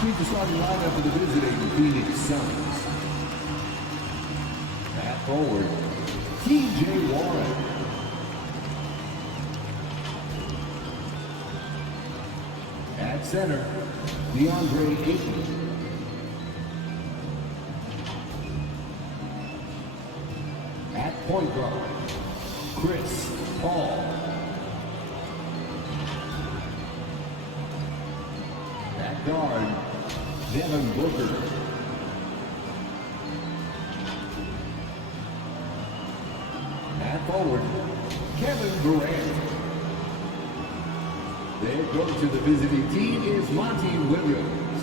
Here's the starting lineup for the visiting Phoenix Suns. At forward, T.J. Warren. At center, DeAndre Ayton. At point guard, Chris Paul. At guard, Devin Booker. At forward, Kevin Durant. Their coach of the visiting team is Monty Williams.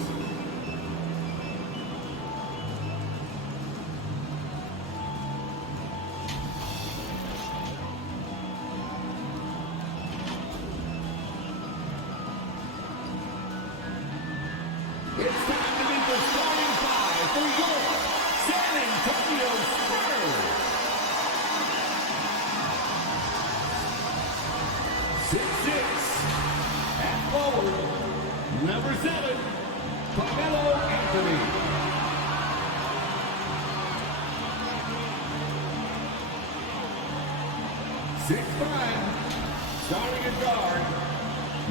It's time to meet the starting five for your San Antonio Spurs. 6'6", at forward, number 7, Carmelo Anthony. 6'5", starting at guard,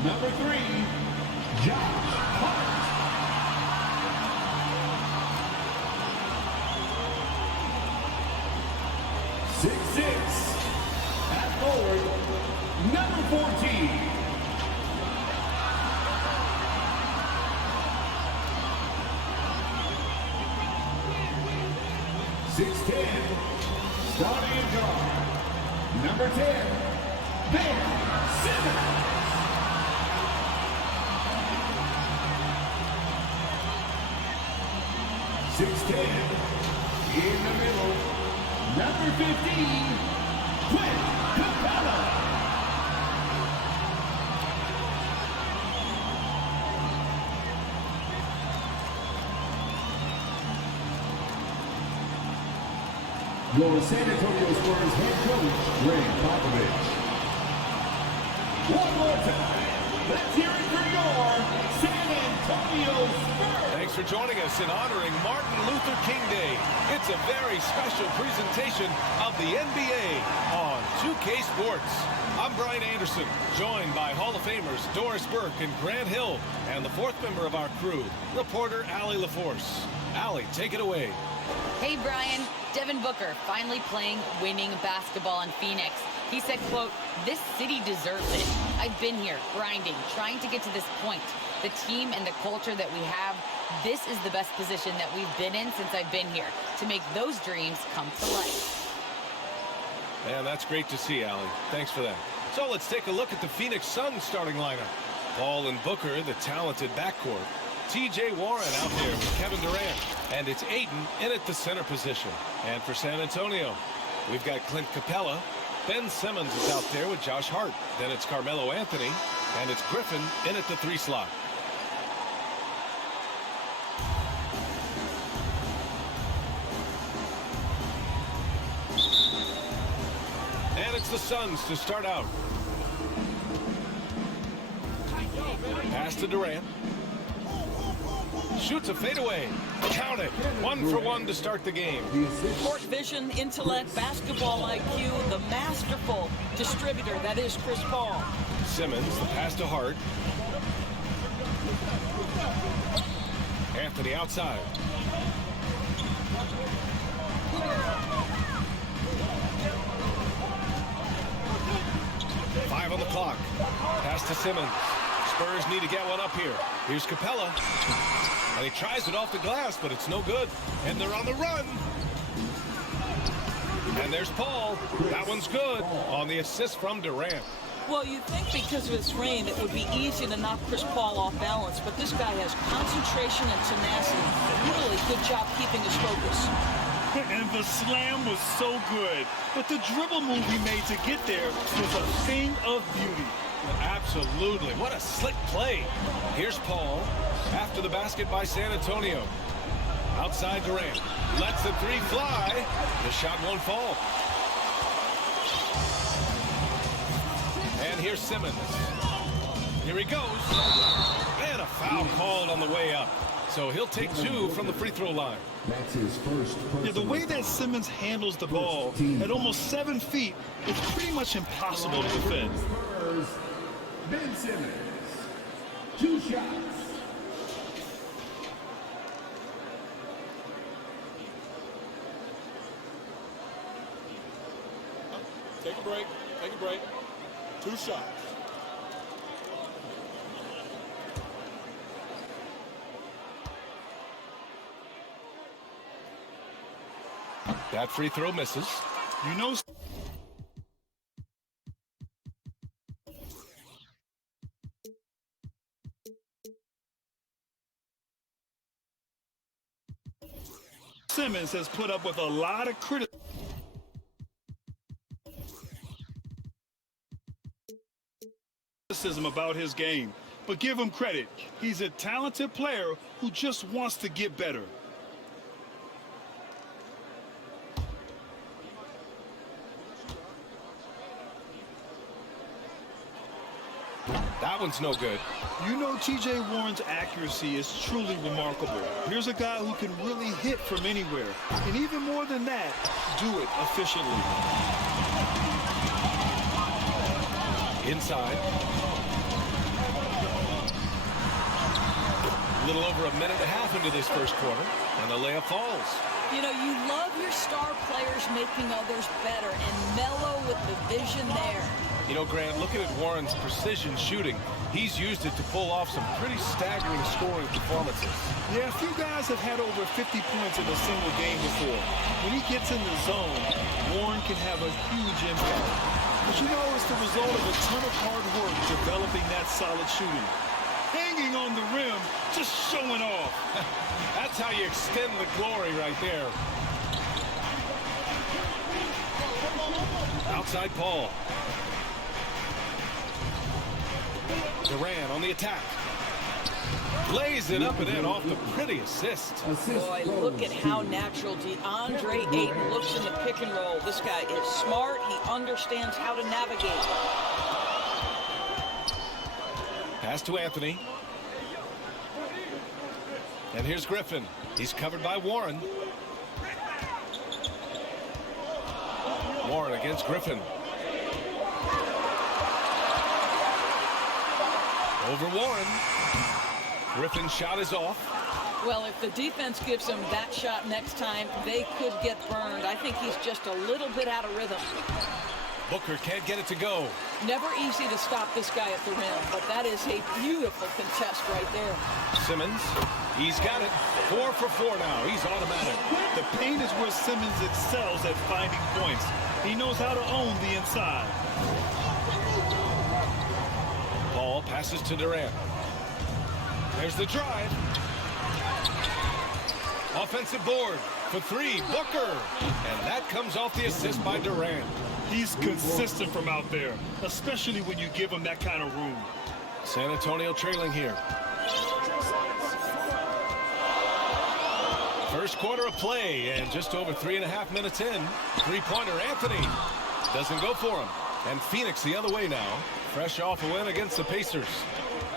number 3, Josh Hart. 6'6", at forward, number 14. 6'10", starting at guard, number 10, Ben Simmons. 6'10", in the middle, number 15, Clint Capella. Your San Antonio Spurs head coach, Greg Popovich. One more time, let's hear it for your San Antonio Spurs. Thanks for joining us in honoring Martin Luther King Day. It's a very special presentation of the NBA on 2K Sports. I'm Brian Anderson, joined by Hall of Famers Doris Burke and Grant Hill, and the fourth member of our crew, reporter Allie LaForce. Allie, take it away. Hey, Brian. Devin Booker finally playing winning basketball in Phoenix. He said, quote, "This city deserves it. I've been here grinding, trying to get to this point. The team and the culture that we have, this is the best position that we've been in since I've been here, to make those dreams come to life." Man, that's great to see, Allie. Thanks for that. So let's take a look at the Phoenix Suns starting lineup. Paul and Booker, the talented backcourt. T.J. Warren out there with Kevin Durant. And it's Ayton in at the center position. And for San Antonio, we've got Clint Capella. Ben Simmons is out there with Josh Hart. Then it's Carmelo Anthony. And it's Griffin in at the 3 slot. And it's the Suns to start out. Pass to Durant. Shoots a fadeaway. Count it. 1 for 1 to start the game. Court vision, intellect, basketball IQ, the masterful distributor that is Chris Paul. Simmons, the pass to Hart. Anthony outside. Five on the clock. Pass to Simmons. Spurs need to get one up here. Here's Capella. And he tries it off the glass, but it's no good. And they're on the run. And there's Paul. That one's good on the assist from Durant. Well, you'd think because of his frame, it would be easy to knock Chris Paul off balance, but this guy has concentration and tenacity. Really good job keeping his focus. And the slam was so good. But the dribble move he made to get there was a thing of beauty. Absolutely. What a slick play. Here's Paul after the basket by San Antonio. Outside Durant. Lets the 3 fly. The shot won't fall. And here's Simmons. Here he goes. And a Foul called on the way up. So he'll take 2 from the free throw line. That's his first Yeah, the way personal that Simmons handles the ball at almost 7 feet, it's pretty much impossible to defend. Spurs, Ben Simmons. 2 shots. Take a break. Take a break. 2 shots. That free throw misses. You know, Simmons has put up with a lot of criticism about his game, but give him credit. He's a talented player who just wants to get better. That one's no good. You know T.J. Warren's accuracy is truly remarkable. Here's a guy who can really hit from anywhere, and even more than that, do it efficiently. Inside. A little over a minute and a half into this first quarter, and the layup falls. You know, you love your star players making others better, and Melo with the vision there. You know, Grant, looking at Warren's precision shooting, he's used it to pull off some pretty staggering scoring performances. Yeah, a few guys have had over 50 points in a single game before. When he gets in the zone, Warren can have a huge impact. But you know, it's the result of a ton of hard work developing that solid shooting. Hanging on the rim, just showing off. That's how you extend the glory right there. Outside Paul. Durant on the attack. Lays it up and in off the pretty assist. Boy, look at how natural DeAndre Ayton looks in the pick and roll. This guy is smart. He understands how to navigate. Pass to Anthony. And here's Griffin. He's covered by Warren. Warren against Griffin. Over Warren. Griffin's shot is off. Well, if the defense gives him that shot next time, they could get burned. I think he's just a little bit out of rhythm. Booker can't get it to go. Never easy to stop this guy at the rim, but that is a beautiful contest right there. Simmons, he's got it. 4 for 4 now. He's automatic. The paint is where Simmons excels at finding points. He knows how to own the inside. Ball passes to Durant. There's the drive. Offensive board for 3, Booker. And that comes off the assist by Durant. He's consistent from out there, especially when you give him that kind of room. San Antonio trailing here. First quarter of play, and just over 3.5 minutes in. Three-pointer, Anthony. Doesn't go for him. And Phoenix the other way now. Fresh off a win against the Pacers.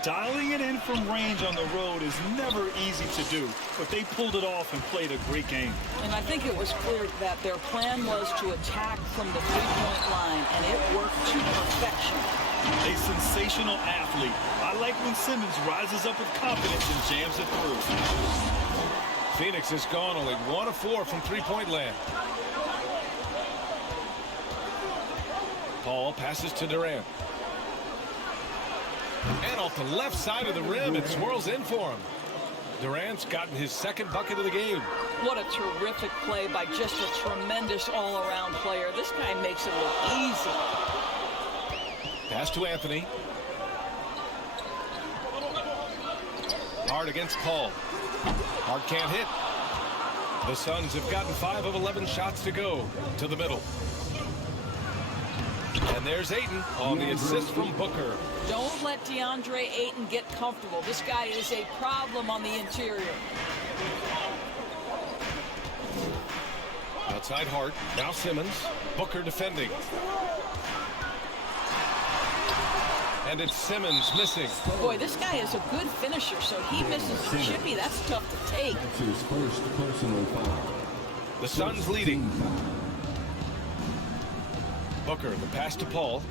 Dialing it in from range on the road is never easy to do, but they pulled it off and played a great game. And I think it was clear that their plan was to attack from the three-point line, and it worked to perfection. A sensational athlete. I like when Simmons rises up with confidence and jams it through. Phoenix has gone only 1 of 4 from three-point land. Paul passes to Durant. And off the left side of the rim, it swirls in for him. Durant's gotten his second bucket of the game. What a terrific play by just a tremendous all-around player. This guy makes it look easy. Pass to Anthony. Hard against Paul. Hard can't hit. The Suns have gotten 5 of 11 shots to go to the middle. And there's Ayton on the assist from Booker. Don't let DeAndre Ayton get comfortable. This guy is a problem on the interior. Outside Hart. Now Simmons. Booker defending. And it's Simmons missing. Boy, this guy is a good finisher, so he misses a chippy. That's tough to take. That's his first personal foul. The Suns leading. Booker, the pass to Paul.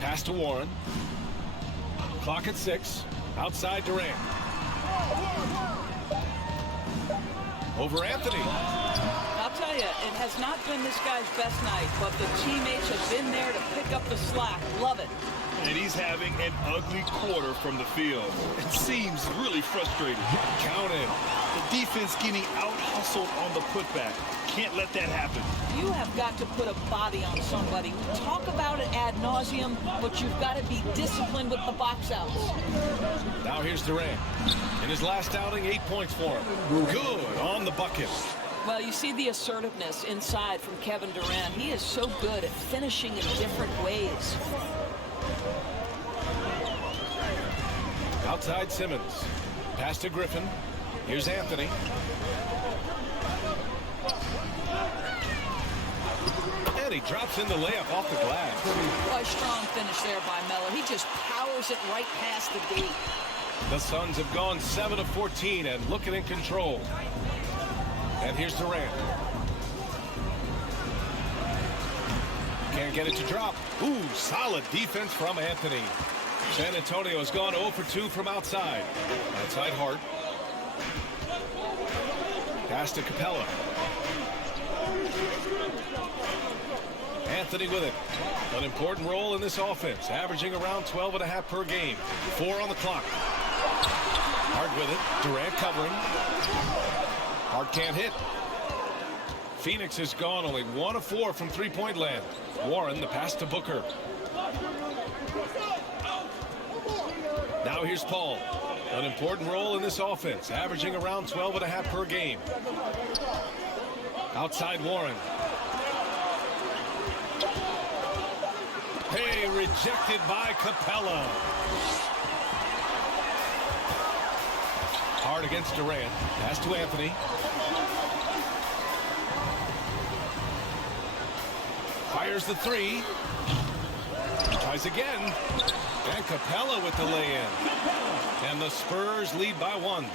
Pass to Warren. Clock at 6. Outside Durant. Over Anthony. I'll tell you, it has not been this guy's best night, but the teammates have been there to pick up the slack. Love it. And he's having an ugly quarter from the field. It seems really frustrating. Counted. The defense getting out-hustled on the putback. Can't let that happen. You have got to put a body on somebody. We talk about it ad nauseum, but you've got to be disciplined with the box outs. Now here's Durant. In his last outing, 8 points for him. Good on the bucket. Well, you see the assertiveness inside from Kevin Durant. He is so good at finishing in different ways. Outside Simmons. Pass to Griffin. Here's Anthony. And he drops in the layup off the glass. A strong finish there by Miller. He just powers it right past the gate. The Suns have gone 7 of 14 and looking in control. And here's Durant. Can't get it to drop. Ooh, solid defense from Anthony. San Antonio has gone 0 for 2 from outside. Outside Hart. Pass to Capella. Anthony with it. An important role in this offense, averaging around 12.5 per game. 4 on the clock. Hart with it. Durant covering. Hart can't hit. Phoenix has gone only 1 of 4 from three-point land. Warren, the pass to Booker. Now here's Paul. An important role in this offense, averaging around 12.5 per game. Outside Warren. Hey, rejected by Capella. Hard against Durant. Pass to Anthony. Fires the three. Tries again. And Capella with the lay-in. And the Spurs lead by 1.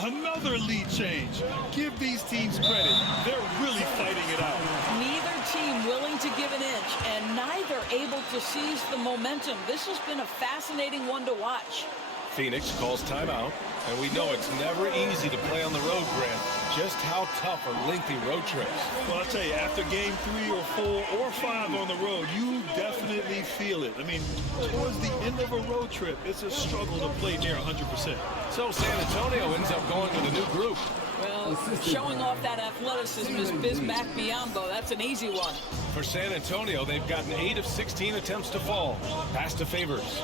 Another lead change. Give these teams credit. They're really fighting it out. Neither team willing to give an inch, and neither able to seize the momentum. This has been a fascinating one to watch. Phoenix calls timeout, and we know it's never easy to play on the road, Grant. Just how tough are lengthy road trips. Well, I'll tell you, after game 3 or 4 or 5 on the road, you definitely feel it. I mean, towards the end of a road trip, it's a struggle to play near 100%. So San Antonio ends up going with a new group. Well, showing off that athleticism is Bismack Biyombo. That's an easy one. For San Antonio, they've gotten 8 of 16 attempts to fall. Pass to Favors.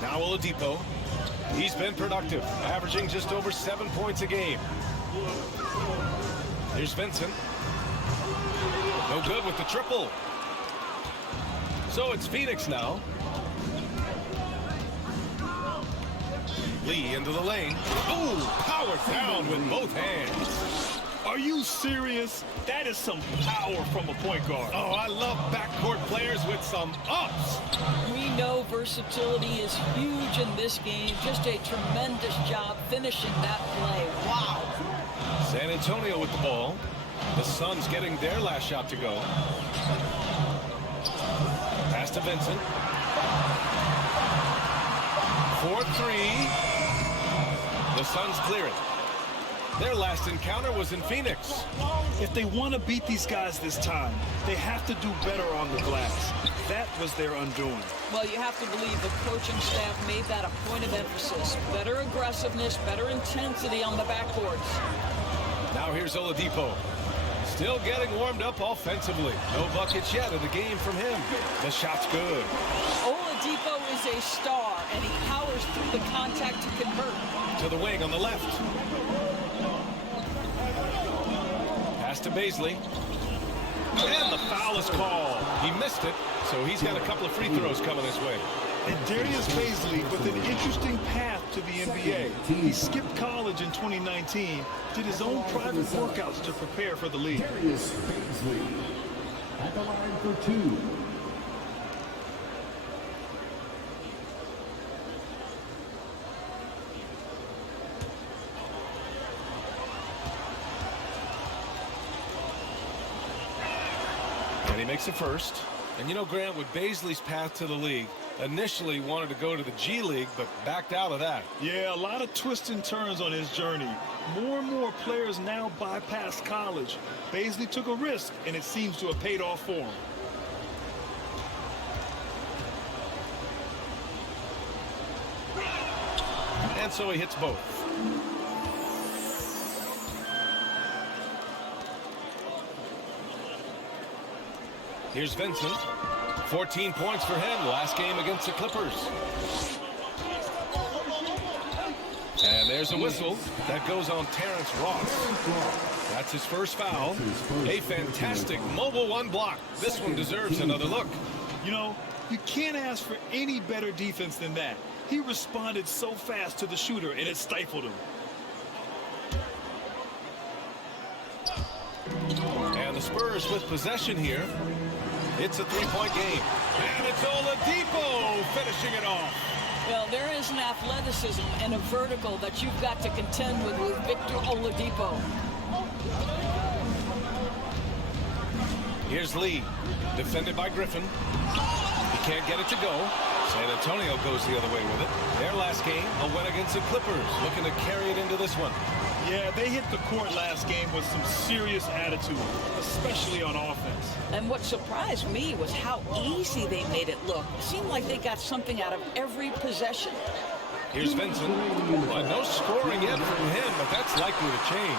Now Oladipo. He's been productive, averaging just over 7 points a game. Here's Vincent. No good with the triple. So it's Phoenix now. Lee into the lane. Oh, power down with both hands. Are you serious? That is some power from a point guard. Oh, I love backcourt players with some ups. We know versatility is huge in this game. Just a tremendous job finishing that play. Wow. San Antonio with the ball. The Suns getting their last shot to go. Pass to Vincent. 4-3. The Suns clear it. Their last encounter was in Phoenix. If they want to beat these guys this time, they have to do better on the glass. That was their undoing. Well, you have to believe the coaching staff made that a point of emphasis. Better aggressiveness, better intensity on the backboards. Now here's Oladipo. Still getting warmed up offensively. No buckets yet in the game from him. The shot's good. Oladipo is a star, and he powers through the contact to convert. To the wing on the left. Pass to Baisley. And the foul is called. He missed it, so he's got a couple of free throws coming his way. And Darius Bazley with an interesting path to the NBA. He skipped college in 2019, did his own private workouts to prepare for the league. Darius Bazley at the line for 2. And he makes it first. And you know, Grant, with Bazley's path to the league, initially wanted to go to the G League, but backed out of that. Yeah, a lot of twists and turns on his journey. More and more players now bypass college. Bazley took a risk, and it seems to have paid off for him. And so he hits both. Here's Vincent. 14 points for him last game against the Clippers. And there's a whistle that goes on Terrence Ross. That's his first foul. A fantastic mobile one block. This one deserves another look. You know, you can't ask for any better defense than that. He responded so fast to the shooter, and it stifled him. And the Spurs with possession here. It's a three-point game. And it's Oladipo finishing it off. Well, there is an athleticism and a vertical that you've got to contend with Victor Oladipo. Here's Lee, defended by Griffin. He can't get it to go. San Antonio goes the other way with it. Their last game, a win against the Clippers, looking to carry it into this one. Yeah, they hit the court last game with some serious attitude, especially on offense. And what surprised me was how easy they made it look. It seemed like they got something out of every possession. Here's Vincent. Well, no scoring yet from him, but that's likely to change.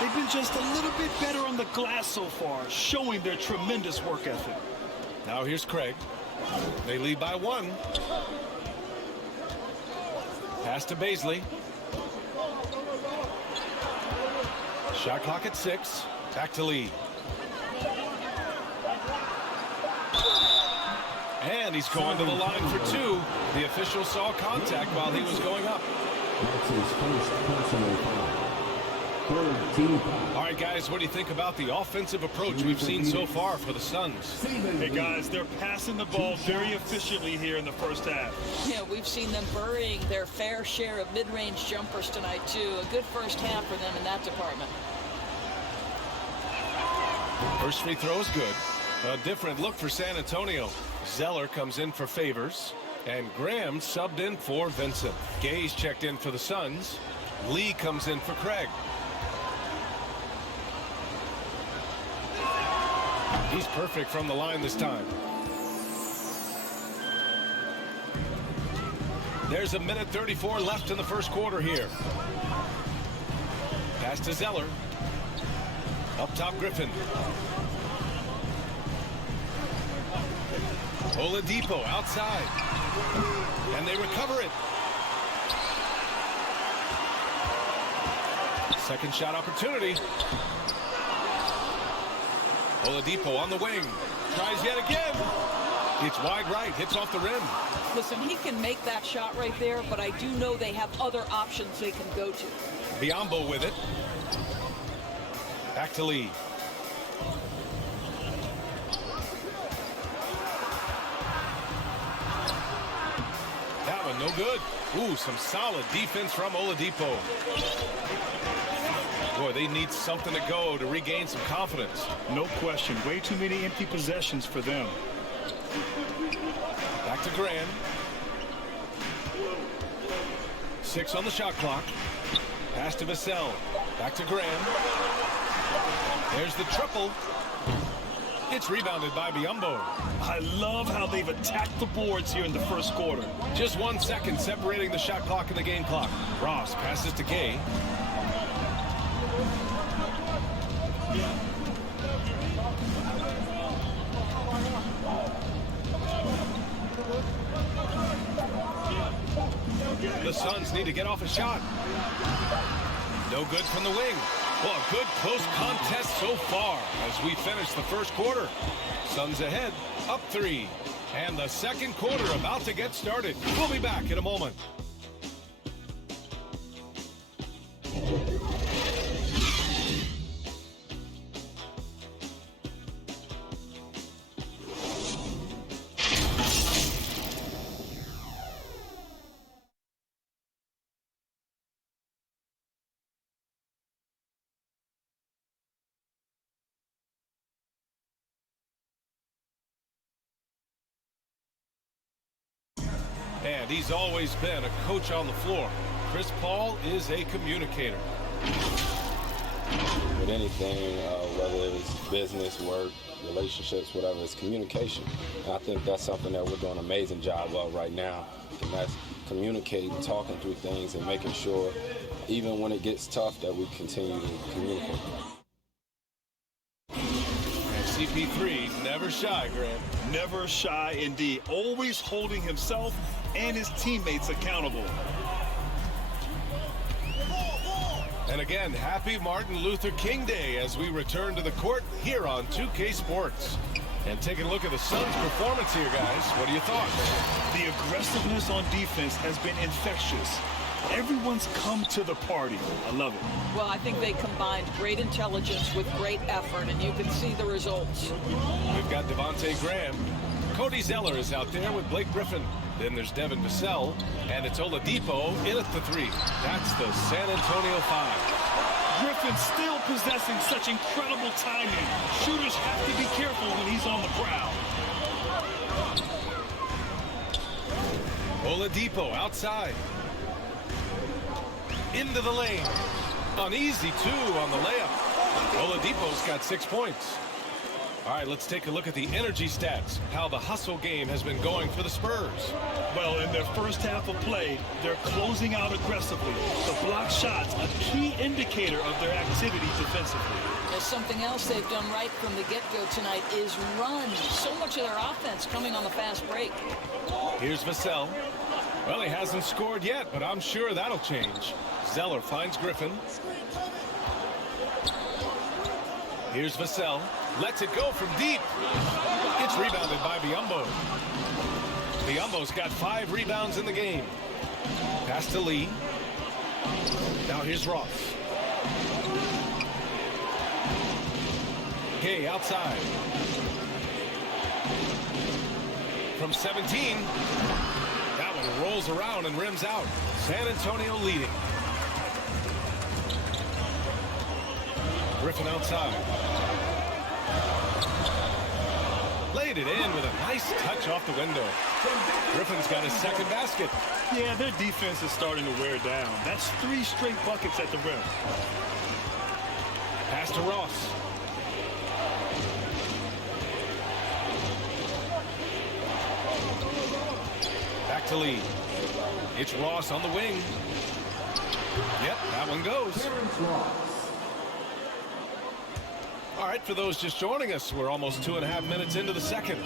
They've been just a little bit better on the glass so far, showing their tremendous work ethic. Now here's Craig. They lead by 1. Pass to Bazley. Shot clock at 6. Back to Lee. And he's going to the line for 2. The official saw contact while he was going up. That's his first personal foul. Third team foul. All right, guys, what do you think about the offensive approach we've seen so far for the Suns? Hey, guys, they're passing the ball very efficiently here in the first half. Yeah, we've seen them burying their fair share of mid-range jumpers tonight, too. A good first half for them in that department. First free throw is good. A different look for San Antonio. Zeller comes in for Favors, and Graham subbed in for Vincent. Gay's checked in for the Suns. Lee comes in for Craig. He's perfect from the line this time. There's a minute 34 left in the first quarter here. Pass to Zeller. Up top, Griffin. Oladipo outside. And they recover it. Second shot opportunity. Oladipo on the wing. Tries yet again. It's wide right. Hits off the rim. Listen, he can make that shot right there, but I do know they have other options they can go to. Biyombo with it. Back to Lee. That one no good. Ooh, some solid defense from Oladipo. Boy, they need something to go to regain some confidence. No question. Way too many empty possessions for them. Back to Graham. 6 on the shot clock. Pass to Vassell. Back to Graham. There's the triple. It's rebounded by Biyombo. I love how they've attacked the boards here in the first quarter. Just 1 second separating the shot clock and the game clock. Ross passes to Gay. The Suns need to get off a shot. No good from the wing. Well, a good close contest so far as we finish the first quarter. Suns ahead, up 3. And the second quarter about to get started. We'll be back in a moment. And he's always been a coach on the floor. Chris Paul is a communicator. With anything, whether it's business, work, relationships, whatever, it's communication. And I think that's something that we're doing an amazing job of right now. And that's communicating, talking through things, and making sure, even when it gets tough, that we continue to communicate. And CP3, never shy, Grant. Never shy indeed. Always holding himself and his teammates accountable. And again, happy Martin Luther King Day as we return to the court here on 2K Sports. And taking a look at the Suns' performance here, guys. What are your thoughts? The aggressiveness on defense has been infectious. Everyone's come to the party. I love it. Well, I think they combined great intelligence with great effort, and you can see the results. We've got Devontae Graham. Cody Zeller is out there with Blake Griffin. Then there's Devin Vassell, and it's Oladipo in at the three. That's the San Antonio 5. Griffin still possessing such incredible timing. Shooters have to be careful when he's on the prowl. Oladipo outside. Into the lane. An easy two on the layup. Oladipo's got 6 points. All right, let's take a look at the energy stats, how the hustle game has been going for the Spurs. Well, in their first half of play, they're closing out aggressively. The block shots, a key indicator of their activity defensively. There's something else they've done right from the get-go tonight is run. So much of their offense coming on the fast break. Here's Vassell. Well, he hasn't scored yet, but I'm sure that'll change. Zeller finds Griffin. Here's Vassell. Lets it go from deep. It's rebounded by Biyombo. Biyombo's got 5 rebounds in the game. Pass to Lee. Now here's Ross. Gay outside. From 17. That one rolls around and rims out. San Antonio leading. Griffin outside. Laid it in with a nice touch off the window. Griffin's got his second basket. Yeah, their defense is starting to wear down. That's 3 straight buckets at the rim. Pass to Ross. Back to Lee. It's Ross on the wing. Yep, that one goes. All right, for those just joining us, we're almost 2.5 minutes into the second.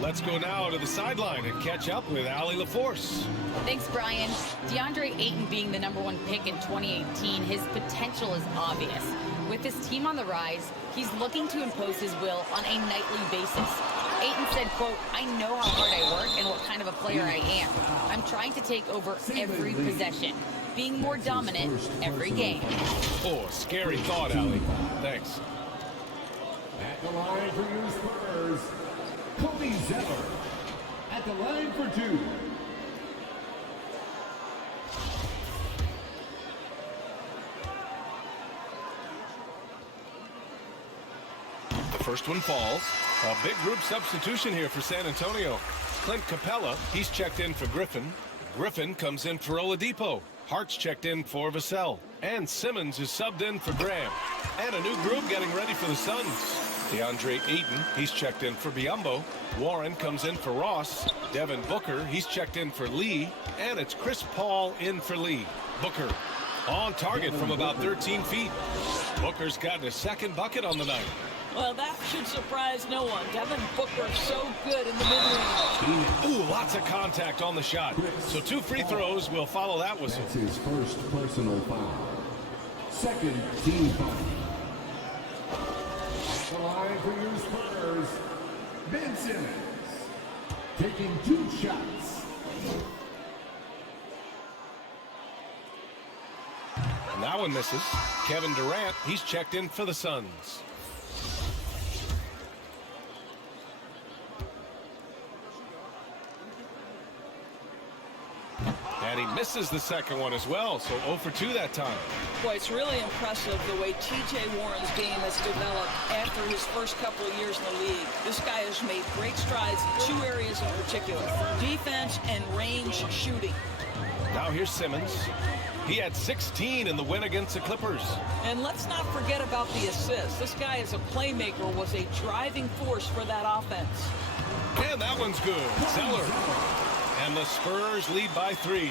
Let's go now to the sideline and catch up with Allie LaForce. Thanks, Brian. DeAndre Ayton being the #1 pick in 2018, his potential is obvious. With his team on the rise, he's looking to impose his will on a nightly basis. Ayton said, quote, "I know how hard I work and what kind of a player I am. I'm trying to take over every possession, being more dominant every game." Oh, scary thought, Allie. Thanks. At the line for your Spurs, Cody Zeller. At the line for 2. The first one falls. A big group substitution here for San Antonio. Clint Capella, he's checked in for Griffin. Griffin comes in for Oladipo. Hart's checked in for Vassell. And Simmons is subbed in for Graham. And a new group getting ready for the Suns. DeAndre Ayton, he's checked in for Biyombo. Warren comes in for Ross. Devin Booker, he's checked in for Lee. And it's Chris Paul in for Lee. Booker on target from about 13 feet. Booker's gotten his second bucket on the night. Well, that should surprise no one. Devin Booker so good in the mid-range. Ooh, lots of contact on the shot. So 2 free throws will follow that whistle. That's his first personal foul. Second team foul. At the line for your Spurs, Ben Simmons taking 2 shots. And that one misses. Kevin Durant, he's checked in for the Suns. And he misses the second one as well, so 0 for 2 that time. Boy, it's really impressive the way T.J. Warren's game has developed after his first couple of years in the league. This guy has made great strides in 2 areas in particular, defense and range shooting. Now here's Simmons. He had 16 in the win against the Clippers. And let's not forget about the assists. This guy as a playmaker was a driving force for that offense. And that one's good. Zeller. And the Spurs lead by 3.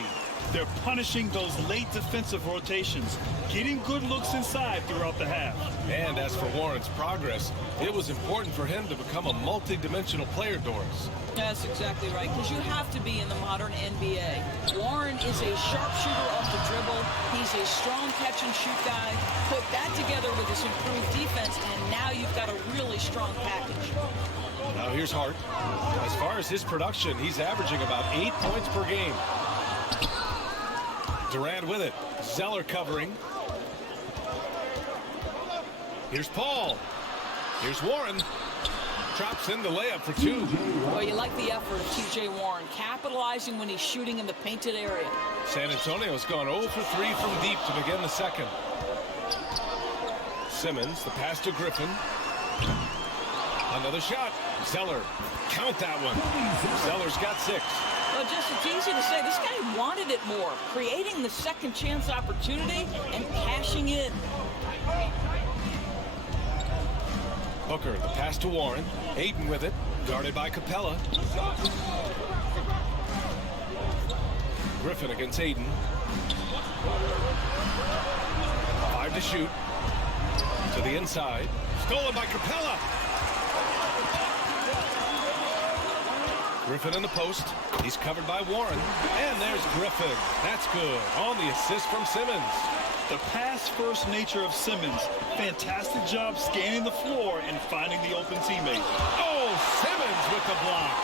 They're punishing those late defensive rotations, getting good looks inside throughout the half. And as for Warren's progress, it was important for him to become a multi-dimensional player, Doris. That's exactly right, because you have to be in the modern NBA. Warren is a sharpshooter off the dribble. He's a strong catch-and-shoot guy. Put that together with his improved defense, and now you've got a really strong package. Now here's Hart. As far as his production, he's averaging about 8 points per game. Durant with it. Zeller covering. Here's Paul. Here's Warren. Drops in the layup for 2. Well, you like the effort of T.J. Warren, capitalizing when he's shooting in the painted area. San Antonio's gone 0 for 3 from deep to begin the second. Simmons, the pass to Griffin. Another shot. Zeller. Count that one. Zeller's got 6. Well, just it's easy to say this guy wanted it more, creating the second chance opportunity and cashing in. Booker, the pass to Warren. Ayton with it, guarded by Capella. Griffin against Ayton. 5 to shoot. To the inside. Stolen by Capella. Griffin in the post. He's covered by Warren. And there's Griffin. That's good. On the assist from Simmons. The pass-first nature of Simmons. Fantastic job scanning the floor and finding the open teammate. Oh, Simmons with the block.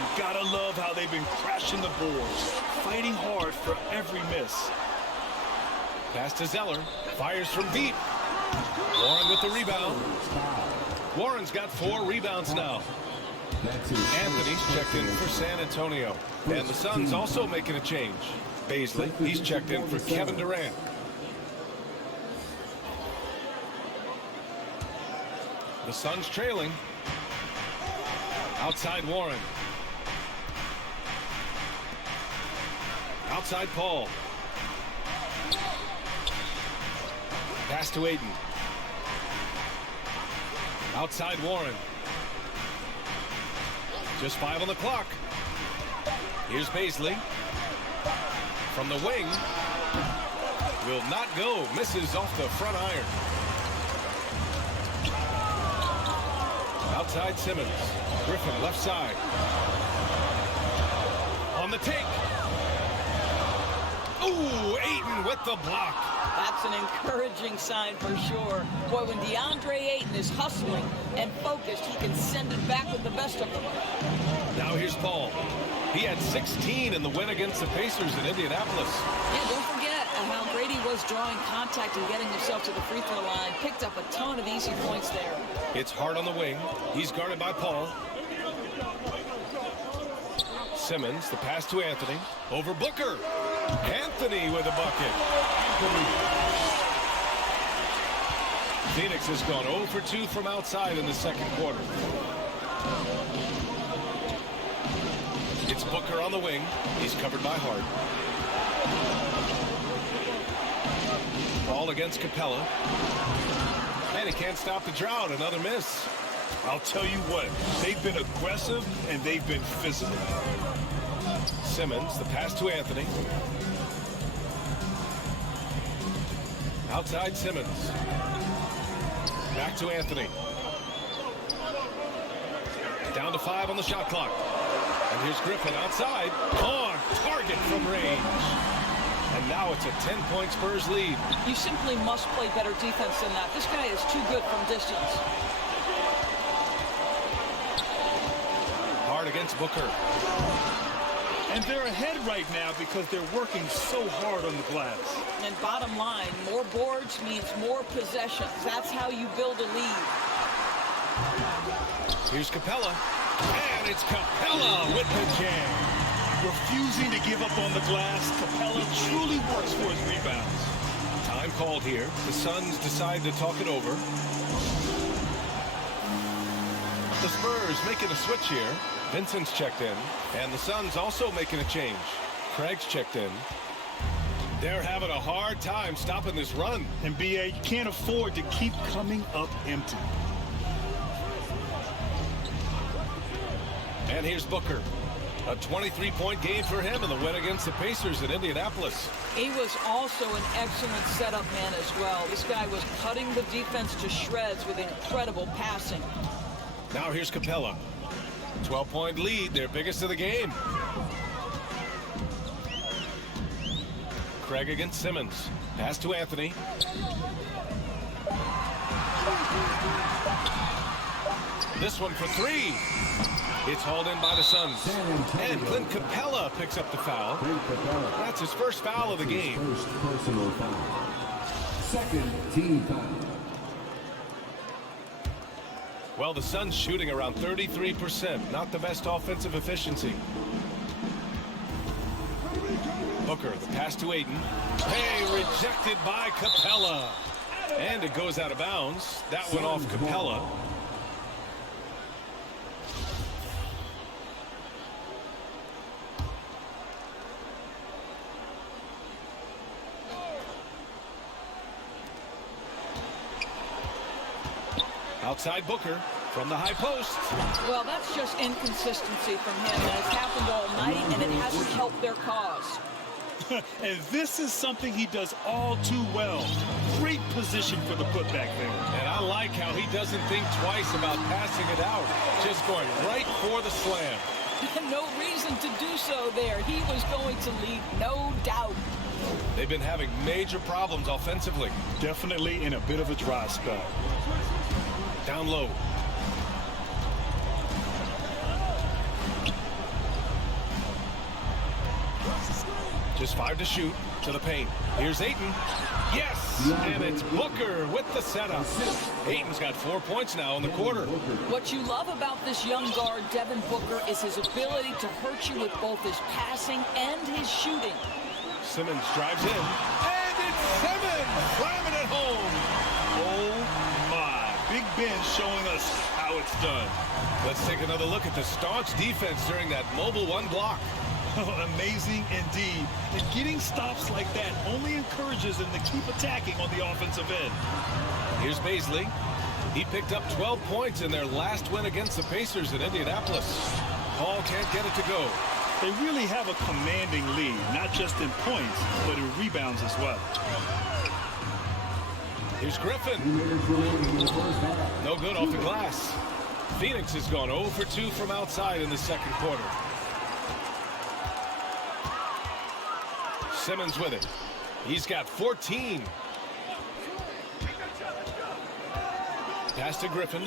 You gotta love how they've been crashing the boards, fighting hard for every miss. Pass to Zeller. Fires from deep. Warren with the rebound. Warren's got 4 rebounds now. Anthony's checked in for San Antonio. And the Suns also making a change. Baisley, he's checked in for Kevin Durant. The Suns trailing. Outside Warren. Outside Paul. Pass to Ayton. Outside Warren. Just 5 on the clock. Here's Baisley. From the wing. Will not go. Misses off the front iron. Outside Simmons. Griffin left side. On the take. Ooh, Ayton with the block. That's an encouraging sign for sure. Boy, when DeAndre Ayton is hustling and focused, he can send it back with the best of them. Now here's Paul. He had 16 in the win against the Pacers in Indianapolis. Yeah, don't forget how great he was drawing contact and getting himself to the free throw line. Picked up a ton of easy points there. It's Hart on the wing. He's guarded by Paul. Simmons, the pass to Anthony. Over Booker. Anthony with a bucket. Phoenix has gone 0 for 2 from outside in the second quarter. It's Booker on the wing. He's covered by Hart. Ball against Capella. And he can't stop the drought. Another miss. I'll tell you what, they've been aggressive and they've been physical. Simmons, the pass to Anthony. Outside Simmons. Back to Anthony. Down to 5 on the shot clock. And here's Griffin outside. On target from range. And now it's a 10-point Spurs lead. You simply must play better defense than that. This guy is too good from distance. against Booker. And they're ahead right now because they're working so hard on the glass. And bottom line, more boards means more possessions. That's how you build a lead. Here's Capella. And it's Capella with the jam. Refusing to give up on the glass, Capella truly works for his rebounds. Time called here. The Suns decide to talk it over. The Spurs making a switch here. Vincent's checked in. And the Suns also making a change. Craig's checked in. They're having a hard time stopping this run. And BA, you can't afford to keep coming up empty. And here's Booker. A 23-point game for him in the win against the Pacers in Indianapolis. He was also an excellent setup man as well. This guy was cutting the defense to shreds with incredible passing. Now here's Capella. 12-point lead, their biggest of the game. Craig against Simmons. Pass to Anthony. This one for three. It's hauled in by the Suns. And Clint Capella picks up the foul. That's his first foul of the game. First personal foul. Second team foul. Well, the Suns shooting around 33%. Not the best offensive efficiency. Booker, the pass to Ayton. Hey, rejected by Capella. And it goes out of bounds. That went off Capella. Outside Booker from the high post. Well, that's just inconsistency from him, and it's happened all night, and it hasn't helped their cause. And this is something he does all too well. Great position for the putback there. And I like how he doesn't think twice about passing it out. Just going right for the slam. No reason to do so there. He was going to lead, no doubt. They've been having major problems offensively. Definitely in a bit of a dry spell. Down low. Just 5 to shoot. To the paint. Here's Ayton. Yes! And it's Booker with the setup. Ayton's got 4 points now in the quarter. What you love about this young guard, Devin Booker, is his ability to hurt you with both his passing and his shooting. Simmons drives in. And it's Simmons slamming it home. Oh my. Big Ben showing us how it's done. Let's take another look at the staunch defense during that mobile one block. Amazing indeed. And getting stops like that only encourages them to keep attacking on the offensive end. Here's Baisley. He picked up 12 points in their last win against the Pacers in Indianapolis. Paul can't get it to go. They really have a commanding lead, not just in points, but in rebounds as well. Here's Griffin. No good off the glass. Phoenix has gone 0 for 2 from outside in the second quarter. Simmons with it. He's got 14. Pass to Griffin.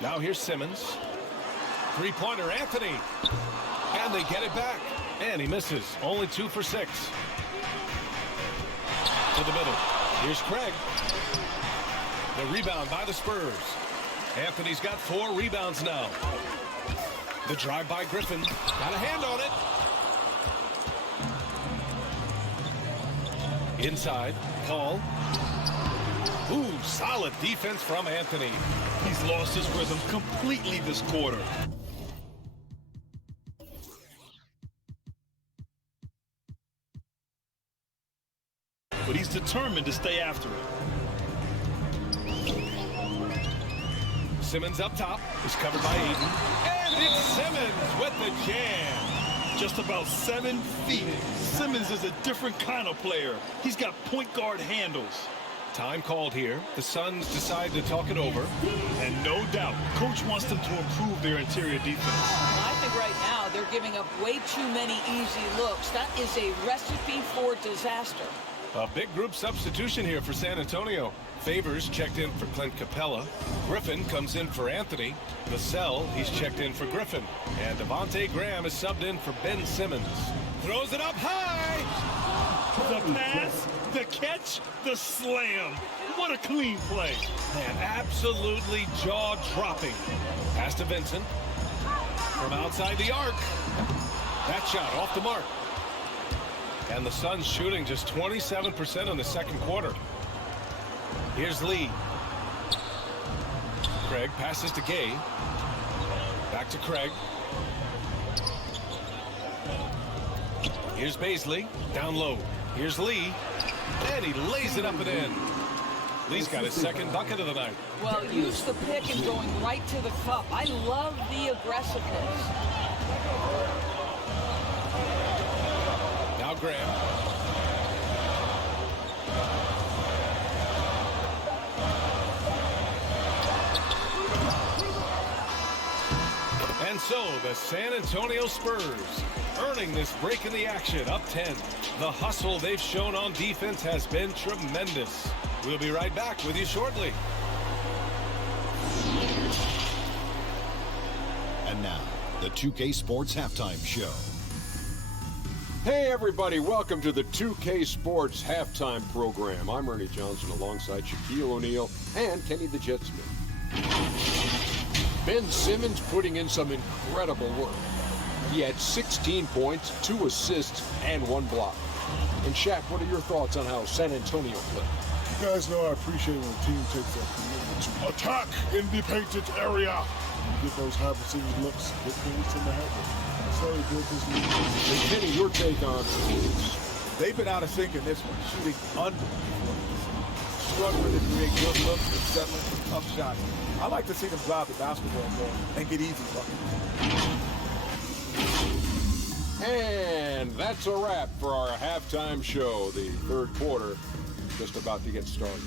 Now here's Simmons. Three-pointer, Anthony. And they get it back. And he misses. Only 2 for 6. To the middle. Here's Craig. The rebound by the Spurs. Anthony's got 4 rebounds now. The drive by Griffin. Got a hand on it. Inside. Paul. Ooh, solid defense from Anthony. He's lost his rhythm completely this quarter. But he's determined to stay after it. Simmons up top is covered by Ayton. And it's Simmons with the jam. Just about 7 feet. Simmons is a different kind of player. He's got point guard handles. Time called here. The Suns decide to talk it over. And no doubt, coach wants them to improve their interior defense. I think right now they're giving up way too many easy looks. That is a recipe for disaster. A big group substitution here for San Antonio. Favors checked in for Clint Capella. Griffin comes in for Anthony. Vassell, he's checked in for Griffin. And Devontae Graham is subbed in for Ben Simmons. Throws it up high. The pass, the catch, the slam. What a clean play. Man, absolutely jaw-dropping. Pass to Vincent. From outside the arc. That shot off the mark. And the Suns shooting just 27% in the second quarter. Here's Lee. Craig passes to Gay. Back to Craig. Here's Baisley. Down low. Here's Lee. And he lays it up and in. Lee's got his second bucket of the night. Well, use the pick and going right to the cup. I love the aggressiveness. Now Graham. And so the San Antonio Spurs earning this break in the action, up 10. The hustle they've shown on defense has been tremendous. We'll be right back with you shortly. And now, the 2K Sports Halftime Show. Hey everybody, welcome to the 2K Sports Halftime Program. I'm Ernie Johnson alongside Shaquille O'Neal and Kenny the Jet Smith. Ben Simmons putting in some incredible work. He had 16 points, 2 assists, and 1 block. And Shaq, what are your thoughts on how San Antonio played? You guys know I appreciate when a team takes that commitment to attack in the painted area. You get those high percentage looks, good things tend to happen. That's how he built this league. And Kenny, your take on Phoenix? They've been out of sync in this one, shooting under. Struggling to create good looks and settling for tough shots. I like to see them drive the basketball more and get easy buckets. And that's a wrap for our halftime show. The third quarter just about to get started.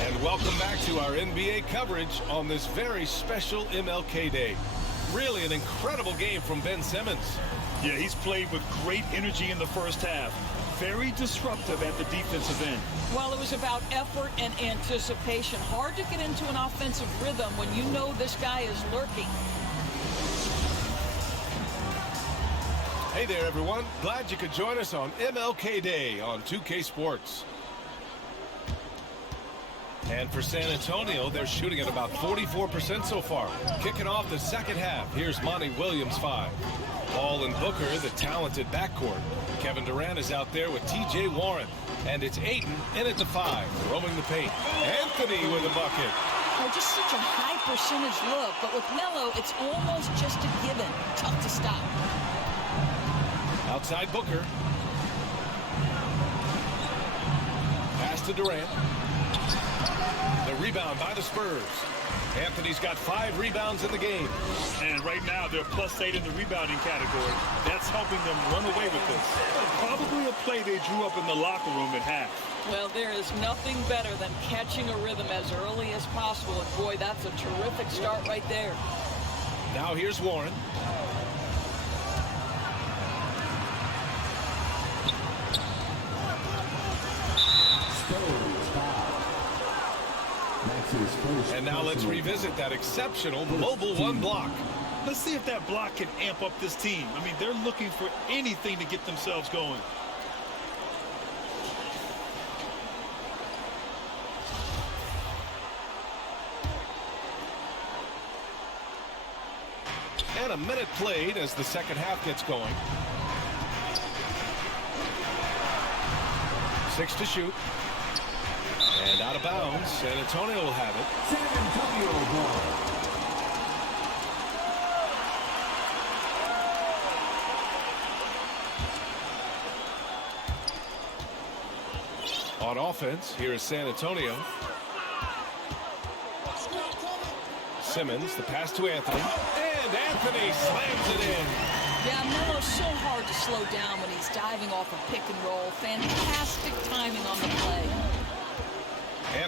And welcome back to our NBA coverage on this very special MLK Day. Really an incredible game from Ben Simmons. Yeah, he's played with great energy in the first half. Very disruptive at the defensive end. Well, it was about effort and anticipation. Hard to get into an offensive rhythm when you know this guy is lurking. Hey there, everyone. Glad you could join us on MLK Day on 2K Sports. And for San Antonio, they're shooting at about 44% so far. Kicking off the second half, here's Monty Williams 5. Paul and Booker, the talented backcourt. Kevin Durant is out there with TJ Warren. And it's Ayton in at the 5, roaming the paint. Anthony with a bucket. Oh, just such a high percentage look. But with Melo, it's almost just a given. Tough to stop. Outside Booker. Pass to Durant. The rebound by the Spurs. Anthony's got 5 rebounds in the game. And right now, they're +8 in the rebounding category. That's helping them run away with this. Probably a play they drew up in the locker room at half. Well, there is nothing better than catching a rhythm as early as possible. And boy, that's a terrific start right there. Now here's Warren. And now let's revisit that exceptional mobile 1 block. Let's see if that block can amp up this team. I mean, they're looking for anything to get themselves going. And a minute played as the second half gets going. 6 to shoot. And out of bounds. San Antonio will have it. San Antonio ball. On offense, here is San Antonio. Simmons, the pass to Anthony. And Anthony slams it in. Yeah, Melo's so hard to slow down when he's diving off a pick and roll. Fantastic timing on the play.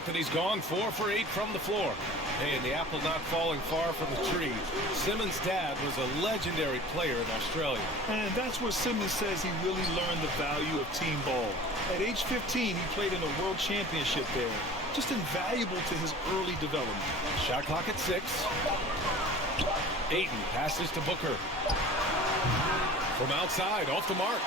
Anthony's gone 4 for 8 from the floor. Hey, and the apple not falling far from the tree. Simmons' dad was a legendary player in Australia. And that's where Simmons says he really learned the value of team ball. At age 15, he played in a world championship there. Just invaluable to his early development. Shot clock at 6. Ayton passes to Booker. From outside, off the mark.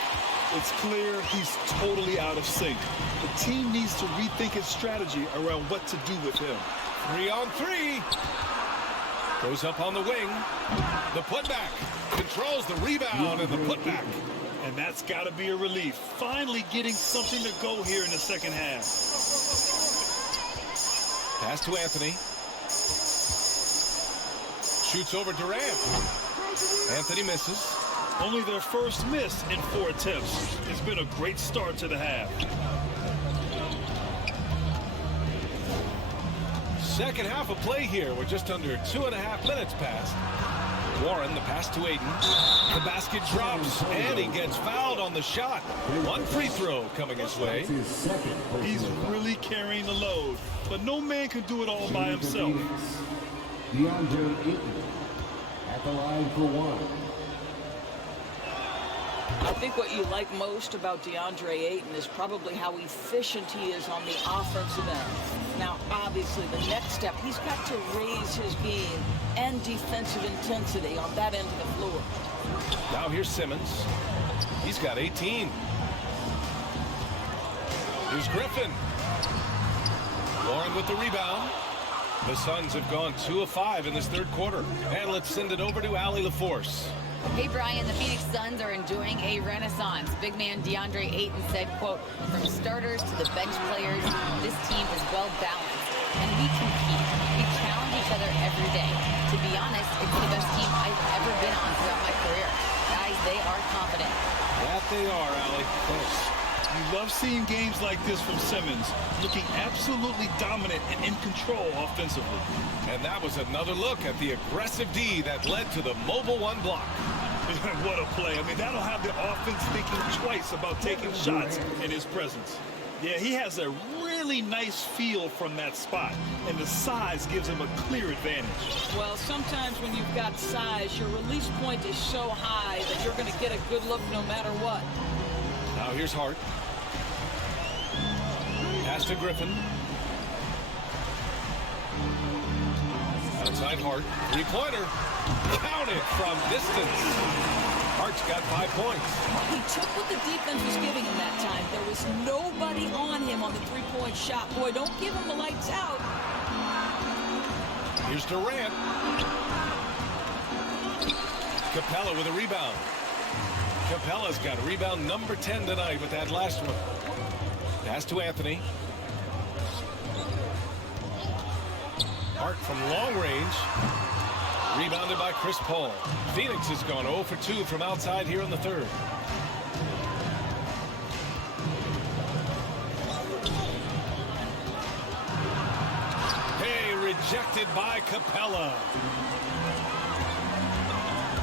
It's clear he's totally out of sync. The team needs to rethink its strategy around what to do with him. 3 on 3. Goes up on the wing. The putback. Controls the rebound and the putback. And that's got to be a relief. Finally getting something to go here in the second half. Pass to Anthony. Shoots over Durant. Anthony misses. Only their first miss in 4 attempts. It's been a great start to the half. Second half of play here. We're just under 2.5 minutes past. Warren, the pass to Ayton. The basket drops, and he gets fouled on the shot. 1 free throw coming his way. He's really carrying the load, but no man can do it all by himself. DeAndre Ayton at the line for 1. I think what you like most about DeAndre Ayton is probably how efficient he is on the offensive end. Now, obviously, the next step, he's got to raise his game and defensive intensity on that end of the floor. Now here's Simmons. He's got 18. Here's Griffin. Warren with the rebound. The Suns have gone 2 of 5 in this third quarter. And let's send it over to Allie LaForce. Hey, Brian, the Phoenix Suns are enjoying a renaissance. Big man DeAndre Ayton said, quote, from starters to the bench players, this team is well balanced, and we compete. We challenge each other every day. To be honest, it's the best team I've ever been on throughout my career. Guys, they are confident. That they are, Allie. Thanks. You love seeing games like this from Simmons, looking absolutely dominant and in control offensively. And that was another look at the aggressive D that led to the mobile 1 block. What a play. I mean, that'll have the offense thinking twice about taking shots in his presence. Yeah, he has a really nice feel from that spot, and the size gives him a clear advantage. Well, sometimes when you've got size, your release point is so high that you're going to get a good look no matter what. Now here's Hart. Pass to Griffin. Outside Hart. 3-pointer. Counted from distance. Hart's got 5 points. He took what the defense was giving him that time. There was nobody on him on the 3-point shot. Boy, don't give him the lights out. Here's Durant. Capella with a rebound. Capella's got a rebound number 10 tonight with that last one. Pass to Anthony. Hart from long range. Rebounded by Chris Paul. Phoenix has gone 0 for 2 from outside here in the third. Hey, rejected by Capella.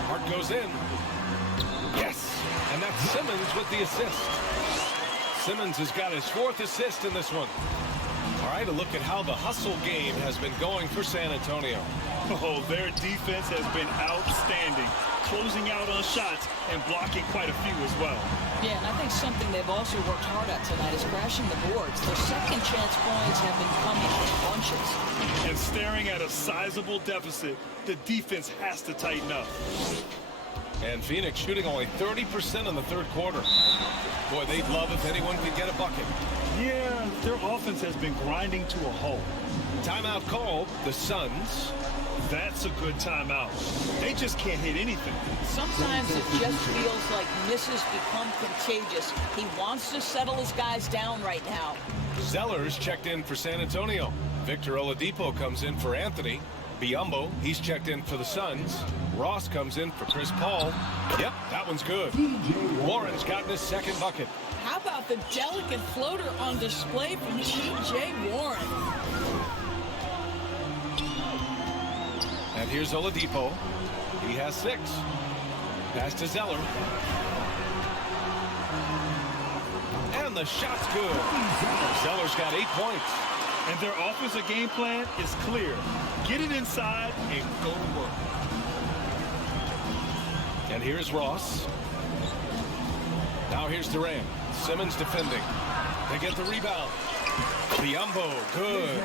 Hart goes in. Yes, and that's Simmons with the assist. Simmons has got his 4th assist in this one. All right, a look at how the hustle game has been going for San Antonio. Oh, their defense has been outstanding, closing out on shots and blocking quite a few as well. Yeah, and I think something they've also worked hard at tonight is crashing the boards. Their second chance points have been coming in bunches. And staring at a sizable deficit, the defense has to tighten up. And Phoenix shooting only 30% in the third quarter. Boy, they'd love if anyone could get a bucket. Yeah, their offense has been grinding to a halt. Timeout called. The Suns. That's a good timeout. They just can't hit anything. Sometimes it just feels like misses become contagious. He wants to settle his guys down right now. Zeller's checked in for San Antonio. Victor Oladipo comes in for Anthony. Biyombo, he's checked in for the Suns. Ross comes in for Chris Paul. Yep, that one's good. Warren's gotten his 2nd bucket. How about the delicate floater on display from T.J. Warren? And here's Oladipo. He has 6. Pass to Zeller. And the shot's good. Zeller's got 8 points. And their offensive game plan is clear. Get it inside and go to work. And here's Ross. Now here's Durant. Simmons defending. They get the rebound. Biyombo, good.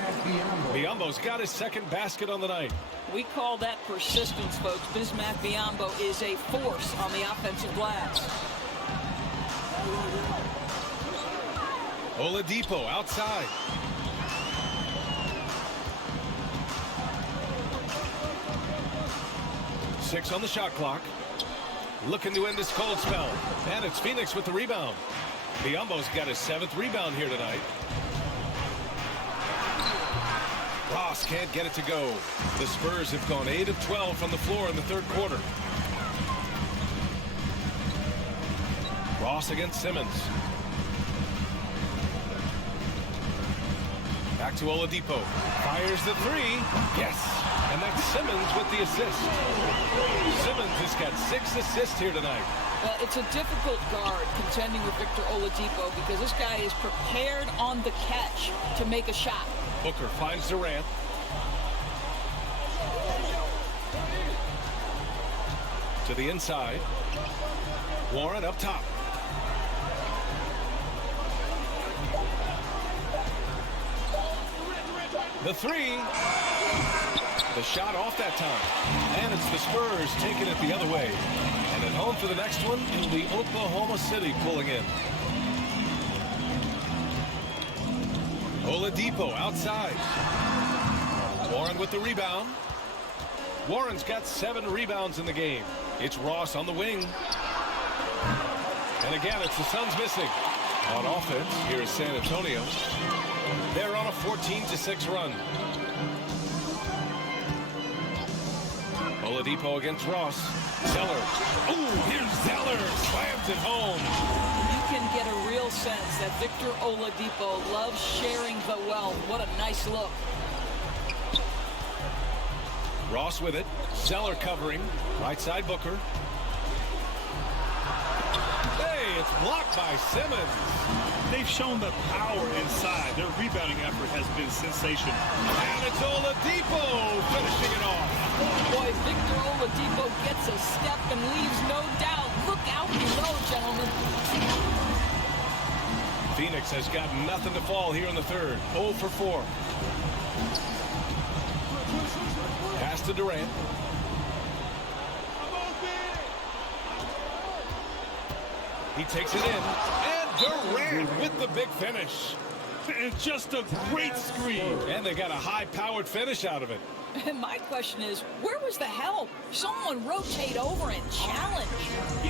Biyombo's got his second basket on the night. We call that persistence, folks. Bismack Biyombo is a force on the offensive glass. Oladipo outside. Six on the shot clock. Looking to end this cold spell. And it's Phoenix with the rebound. Biyombo's got his 7th rebound here tonight. Ross can't get it to go. The Spurs have gone 8 of 12 from the floor in the third quarter. Ross against Simmons. Back to Oladipo. Fires the 3. Yes. And that's Simmons with the assist. Simmons has got 6 assists here tonight. Well, it's a difficult guard contending with Victor Oladipo because this guy is prepared on the catch to make a shot. Booker finds Durant. To the inside. Warren up top. The 3. The shot off that time. And it's the Spurs taking it the other way. And at home for the next one, it'll be Oklahoma City pulling in. Oladipo outside. Warren with the rebound. Warren's got 7 rebounds in the game. It's Ross on the wing. And again, it's the Suns missing. On offense, here is San Antonio. They're on a 14-6 run. Oladipo against Ross. Zeller. Ooh, here's Zeller. Slams it home. You can get a real sense that Victor Oladipo loves sharing the wealth. What a nice look. Ross with it. Zeller covering. Right side Booker. Hey, it's blocked by Simmons. They've shown the power inside. Their rebounding effort has been sensational. And it's Oladipo finishing it off. Boy, Victor Oladipo gets a step and leaves no doubt. Look out below, gentlemen. Phoenix has got nothing to fall here in the third. 0 for 4. Pass to Durant. He takes it in. And Durant with the big finish. And just a great screen. And they got a high-powered finish out of it. And my question is, where was the help? Someone rotate over and challenge.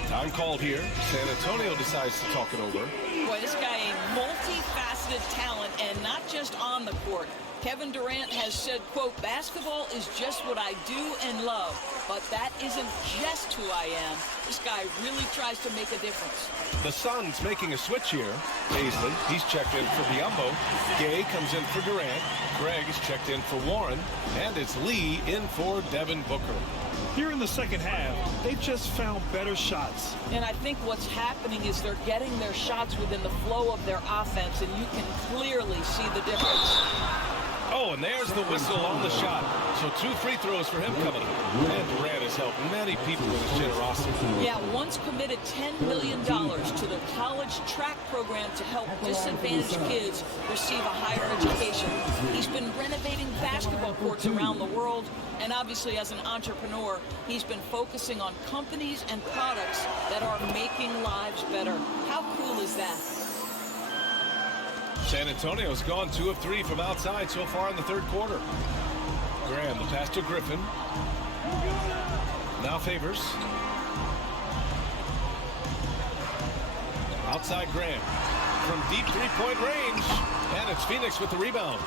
Time called here. San Antonio decides to talk it over. Boy, this guy a multifaceted talent, and not just on the court. Kevin Durant has said, quote, basketball is just what I do and love, but that isn't just who I am. This guy really tries to make a difference. The Suns making a switch here. Paisley, he's checked in for Biyombo. Gay comes in for Durant. Greg is checked in for Warren. And it's Lee in for Devin Booker. Here in the second half, they've just found better shots. And I think what's happening is they're getting their shots within the flow of their offense, and you can clearly see the difference. Oh, and there's the whistle on the shot. So 2 free throws for him coming up. And Durant has helped many people with his generosity. Yeah, once committed $10 million to the college track program to help disadvantaged kids receive a higher education. He's been renovating basketball courts around the world. And obviously, as an entrepreneur, he's been focusing on companies and products that are making lives better. How cool is that? San Antonio's gone 2 of 3 from outside so far in the third quarter. Graham, the pass to Griffin. Now Favors. Outside Graham. From deep three-point range. And it's Phoenix with the rebound.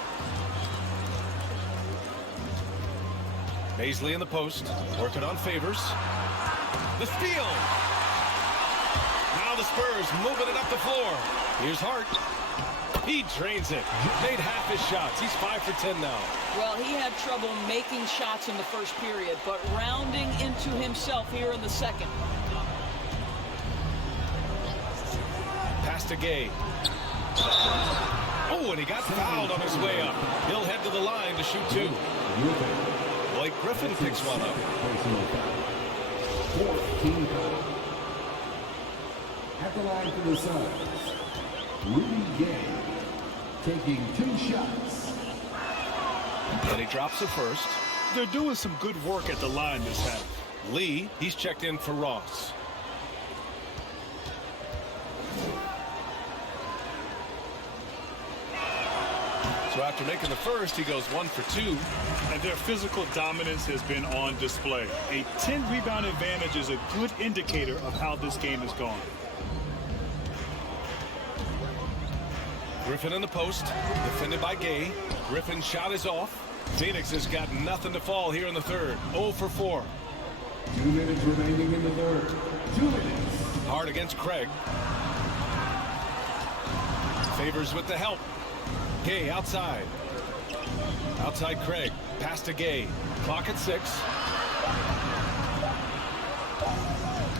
Paisley in the post. Working on Favors. The steal. Now the Spurs moving it up the floor. Here's Hart. He drains it. Made half his shots. He's 5 for 10 now. Well, he had trouble making shots in the first period, but rounding into himself here in the second. Pass to Gay. Oh, and he got fouled on his way up. shoot two. Blake Griffin picks one up. 14 foul. At the line for the Suns, Rudy Gay taking 2 shots. And he drops it first. They're doing some good work at the line this half. Lee, he's checked in for Ross. So after making the first, he goes 1 for 2. And their physical dominance has been on display. A 10-rebound advantage is a good indicator of how this game has gone. Griffin in the post, defended by Gay. Griffin's shot is off. Phoenix has got nothing to fall here in the third. 0 for 4. 2 minutes remaining in the third. 2 minutes. Hard against Craig. Favors with the help. Gay outside. Outside Craig. Pass to Gay. Clock at 6.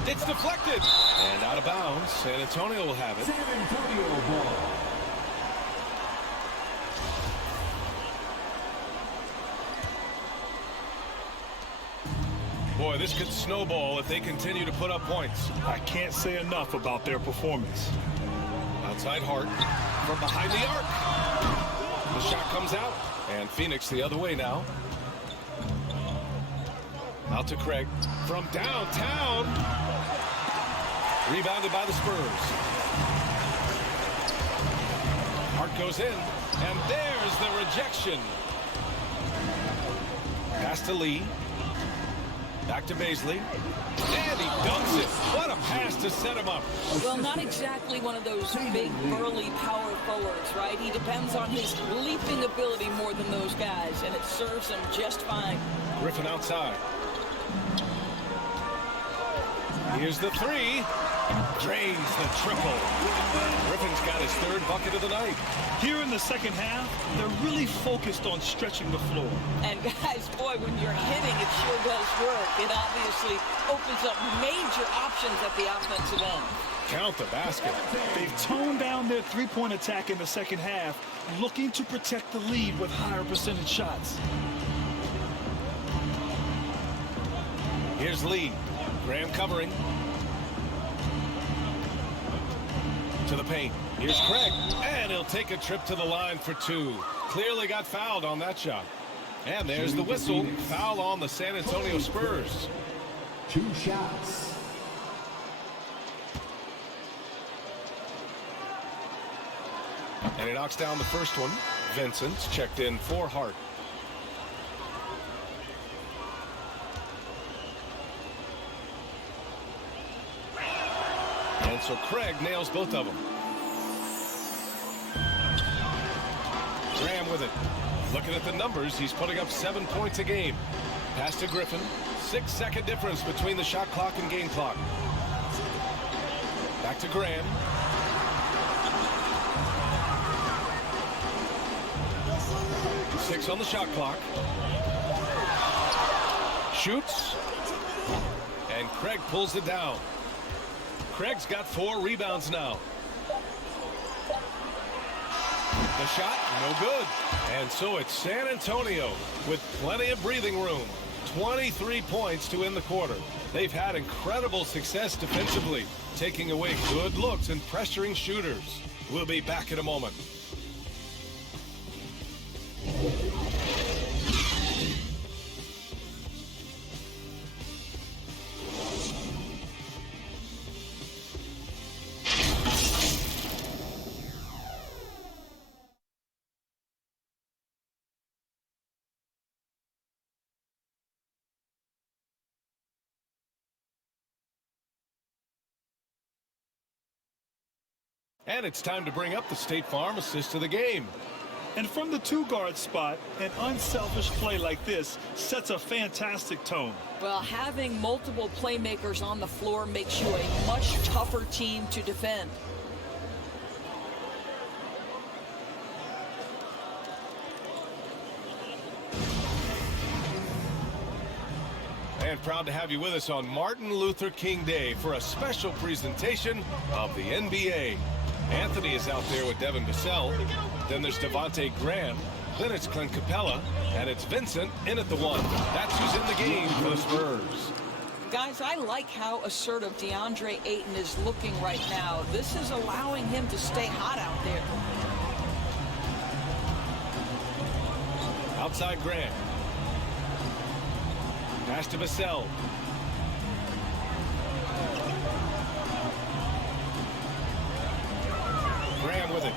It's deflected. And out of bounds. San Antonio will have it. San Antonio ball. Boy, this could snowball if they continue to put up points. I can't say enough about their performance. Outside Hart from behind the arc. The shot comes out, and Phoenix the other way now. Out to Craig from downtown. Rebounded by the Spurs. Hart goes in, and there's the rejection. Pass to Lee. Back to Baisley. And he dunks it. What a pass to set him up. Well, not exactly one of those big, burly power forwards, right? He depends on his leaping ability more than those guys, and it serves him just fine. Griffin outside. Here's the 3. Drains the triple. Griffin's got his 3rd bucket of the night. Here in the second half, they're really focused on stretching the floor. And guys, boy, when you're hitting, it sure does work. It obviously opens up major options at the offensive end. Count the basket. They've toned down their three-point attack in the second half, looking to protect the lead with higher percentage shots. Here's Lee. Graham covering. To the paint. Here's Craig. And he'll take a trip to the line for 2. Clearly got fouled on that shot. And there's the whistle. Foul on the San Antonio Spurs. 2 shots. And he knocks down the first one. Vincent's checked in for Hart. And so Craig nails both of them. Graham with it. Looking at the numbers, he's putting up 7 points a game. Pass to Griffin. 6-second difference between the shot clock and game clock. Back to Graham. Six on the shot clock. Shoots. And Craig pulls it down. Craig's got 4 rebounds now. The shot, no good. And so it's San Antonio with plenty of breathing room. 23 points to end the quarter. They've had incredible success defensively, taking away good looks and pressuring shooters. We'll be back in a moment. And it's time to bring up the State Farm assist of the game. And from the 2-guard spot, an unselfish play like this sets a fantastic tone. Well, having multiple playmakers on the floor makes you a much tougher team to defend. And proud to have you with us on Martin Luther King Day for a special presentation of the NBA. Anthony is out there with Devin Vassell. Then there's Devontae Graham. Then it's Clint Capella. And it's Vincent in at the 1. That's who's in the game for the Spurs. Guys, I like how assertive DeAndre Ayton is looking right now. This is allowing him to stay hot out there. Outside Graham. Pass to Vassell. Graham with it.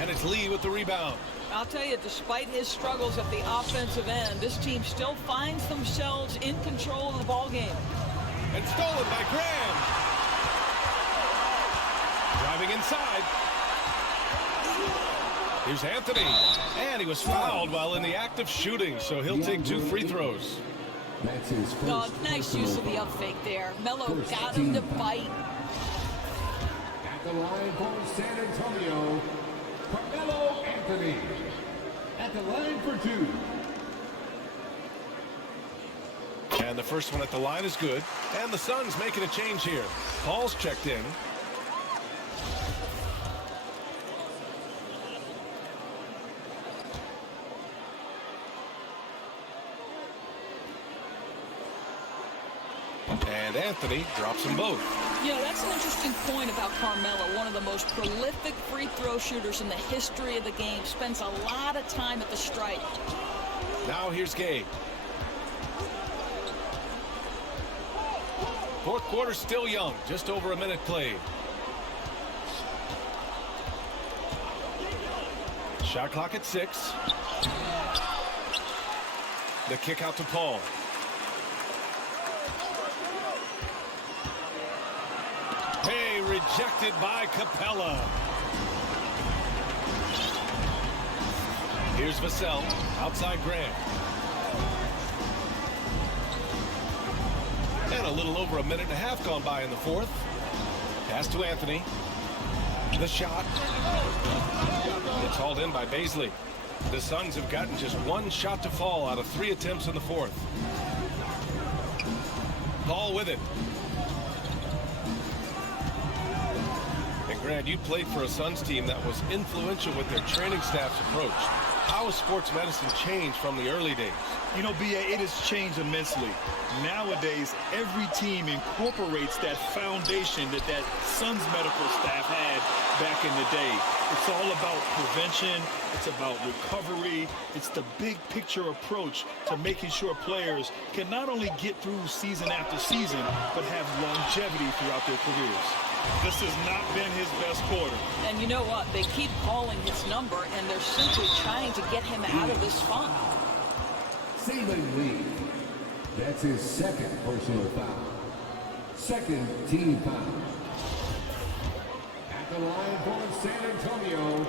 And it's Lee with the rebound. I'll tell you, despite his struggles at the offensive end, this team still finds themselves in control of the ball game. And stolen by Graham. Driving inside. Here's Anthony. And he was fouled while in the act of shooting, so he'll take 2 free throws. That's his first. Oh, nice use of the up fake there. Melo got him to bite. At the line for San Antonio, Carmelo Anthony. At the line for 2. And the first one at the line is good. And the Suns making a change here. Paul's checked in. And Anthony drops them both. You know, that's an interesting point about Carmelo, one of the most prolific free throw shooters in the history of the game. Spends a lot of time at the stripe. Now here's Gabe. Fourth quarter still young, just over a minute played. Shot clock at 6. The kick out to Paul. Hey, rejected by Capella. Here's Vassell, outside Graham. And a little over a minute and a half gone by in the fourth. Pass to Anthony. The shot. It's hauled in by Baisley. The Suns have gotten just 1 shot to fall out of 3 attempts in the fourth. Paul with it. And Grant, you played for a Suns team that was influential with their training staff's approach. How has sports medicine changed from the early days? You know, B.A., it has changed immensely. Nowadays, every team incorporates that foundation that Suns medical staff had back in the day. It's all about prevention. It's about recovery. It's the big picture approach to making sure players can not only get through season after season, but have longevity throughout their careers. This has not been his best quarter. And you know what? They keep calling his number, and they're simply trying to get him out of this funk. MyLeague. That's his 2nd personal foul. 2nd team foul. At the line for San Antonio,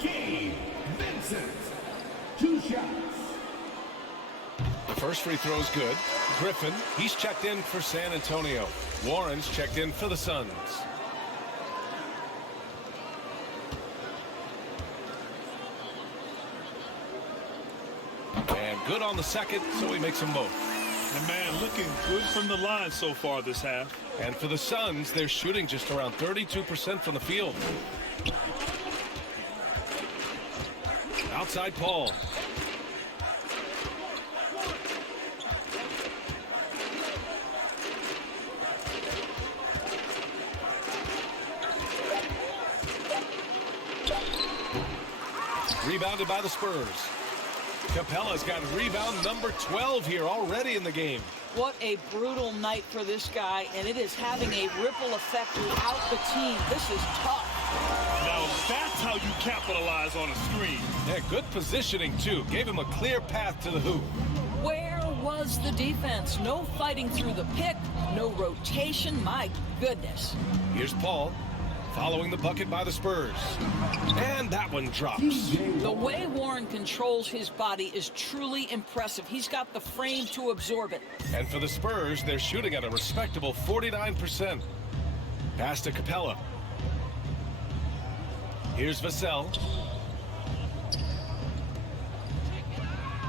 Gabe Vincent. 2 shots. The first free throw is good. Griffin, he's checked in for San Antonio. Warren's checked in for the Suns. And good on the second, so he makes them both. And man, looking good from the line so far this half. And for the Suns, they're shooting just around 32% from the field. Outside Paul. Rebounded by the Spurs. Capella's got rebound number 12 here already in the game. What a brutal night for this guy, and it is having a ripple effect throughout the team. This is tough. Now that's how you capitalize on a screen. Yeah, good positioning too. Gave him a clear path to the hoop. Where was the defense? No fighting through the pick, no rotation. My goodness. Here's Paul. Following the bucket by the Spurs. And that one drops. The way Warren controls his body is truly impressive. He's got the frame to absorb it. And for the Spurs, they're shooting at a respectable 49%. Pass to Capella. Here's Vassell.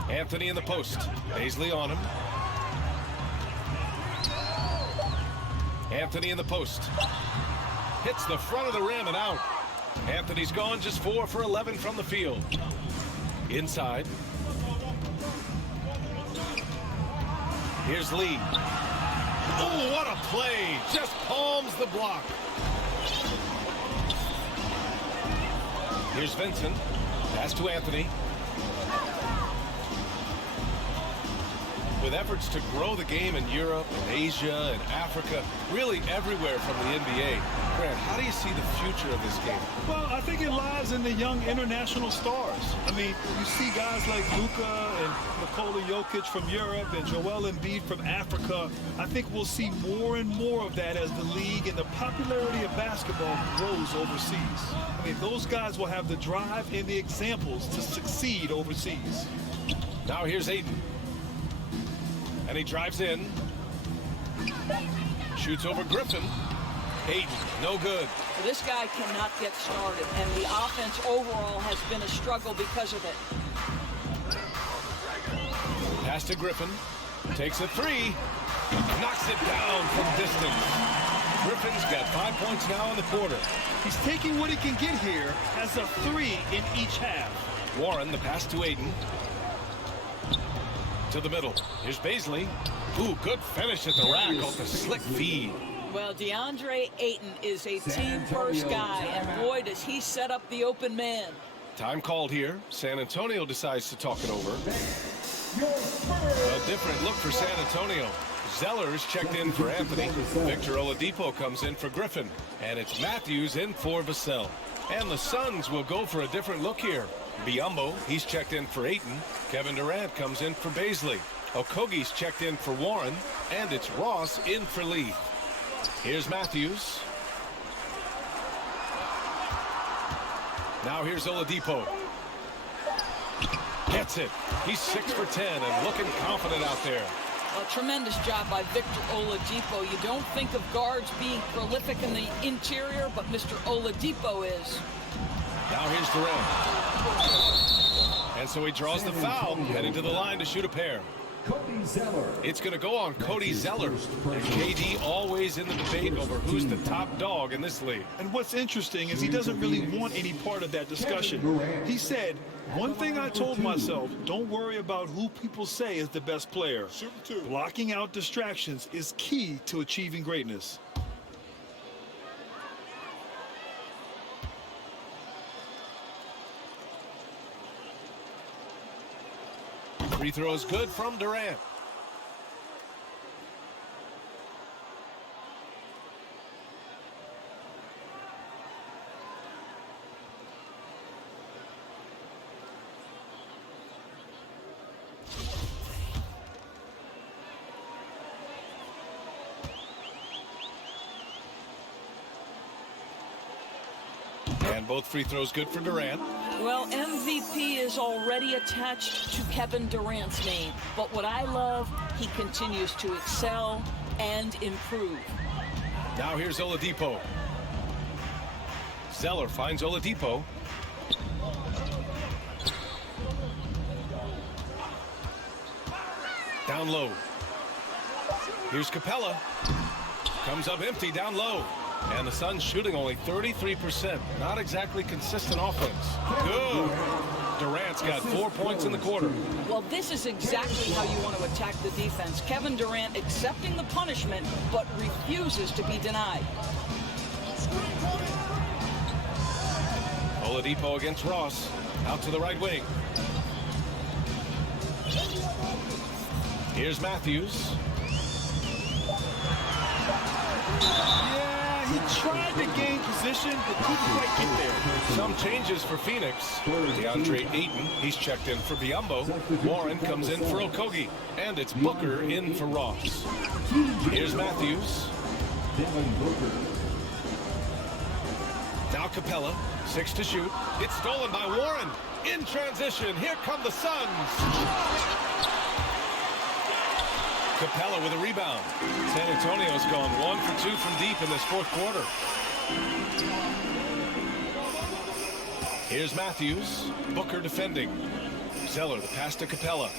Anthony in the post. Baisley on him. Anthony in the post. Hits the front of the rim and out. Anthony's gone just 4 for 11 from the field. Inside. Here's Lee. Oh, what a play. Just palms the block. Here's Vincent. Pass to Anthony. With efforts to grow the game in Europe and Asia and Africa, really everywhere from the NBA. Grant, how do you see the future of this game? Well, I think it lies in the young international stars. I mean, you see guys like Luka and Nikola Jokic from Europe and Joel Embiid from Africa. I think we'll see more and more of that as the league and the popularity of basketball grows overseas. I mean, those guys will have the drive and the examples to succeed overseas. Now here's Ayton. And he drives in. Shoots over Griffin. Ayton, no good. This guy cannot get started, and the offense overall has been a struggle because of it. Pass to Griffin. Takes a three. Knocks it down from distance. Griffin's got 5 points now in the quarter. He's taking what he can get here as a 3 in each half. Warren, the pass to Ayton. To the middle. Here's Baisley. Ooh, good finish at the rack off the slick feed. Well, DeAndre Ayton is a team-first guy, and boy, does he set up the open man. Time called here. San Antonio decides to talk it over. A different look for San Antonio. Zeller's checked in for Anthony. Victor Oladipo comes in for Griffin. And it's Matthews in for Vassell. And the Suns will go for a different look here. Biyombo, he's checked in for Ayton. Kevin Durant comes in for Baisley. Okogie's checked in for Warren. And it's Ross in for Lee. Here's Matthews. Now here's Oladipo. Gets it. He's 6 for 10 and looking confident out there. A tremendous job by Victor Oladipo. You don't think of guards being prolific in the interior, but Mr. Oladipo is. Now here's Durant. And so he draws the foul, heading to the line to shoot a pair. It's going to go on Cody Zeller. And KD always in the debate over who's the top dog in this league. And what's interesting is he doesn't really want any part of that discussion. He said, one thing I told myself, don't worry about who people say is the best player. Blocking out distractions is key to achieving greatness. Free throws good from Durant. And both free throws good for Durant. Well, MVP is already attached to Kevin Durant's name. But what I love, he continues to excel and improve. Now here's Oladipo. Zeller finds Oladipo. Down low. Here's Capella. Comes up empty down low. And the Suns shooting only 33%. Not exactly consistent offense. Good. Durant's got 4 points in the quarter. Well, this is exactly how you want to attack the defense. Kevin Durant accepting the punishment, but refuses to be denied. Oladipo against Ross. Out to the right wing. Here's Matthews. He tried to gain position, but couldn't quite get there. Some changes for Phoenix. DeAndre Ayton, he's checked in for Biyombo. Warren comes in for Okogie. And it's Booker in for Ross. Here's Matthews. Now Capella, 6 to shoot. It's stolen by Warren. In transition, here come the Suns. Capella with a rebound. San Antonio's gone 1 for 2 from deep in this fourth quarter. Here's Matthews. Booker defending. Zeller, the pass to Capella.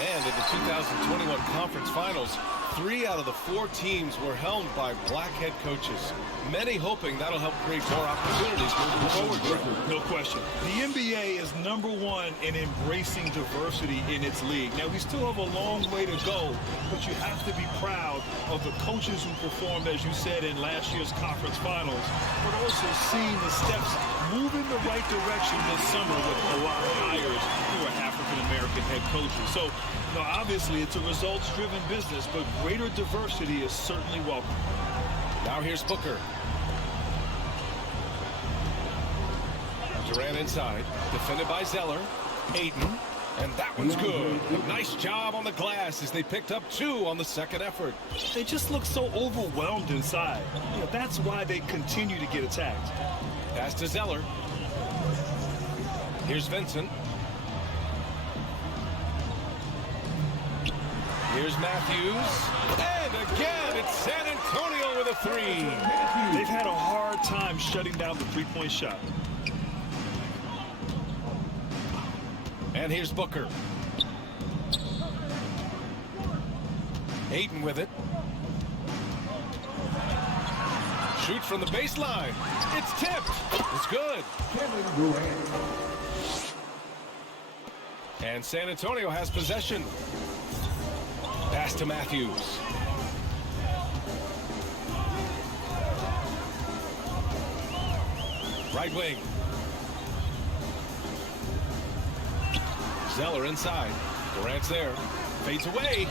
And in the 2021 Conference Finals, 3 out of the 4 teams were helmed by black head coaches. Many hoping that'll help create more opportunities moving forward. No question. The NBA is #1 in embracing diversity in its league. Now, we still have a long way to go, but you have to be proud of the coaches who performed, as you said, in last year's conference finals, but also seeing the steps move in the right direction this summer with a lot of hires who are African-American head coaches. So, obviously, it's a results-driven business, but greater diversity is certainly welcome. Now here's Booker. Durant inside, defended by Zeller. Ayton, and that one's good. A nice job on the glass as they picked up 2 on the second effort. They just look so overwhelmed inside. That's why they continue to get attacked. Pass to Zeller. Here's Vincent. Here's Matthews. And again, it's San Antonio with a 3. They've had a hard time shutting down the three-point shot. And here's Booker. Ayton with it. Shoots from the baseline. It's tipped. It's good. Kevin Durant. And San Antonio has possession. Pass to Matthews. Right wing. Zeller inside. Durant's there. Fades away.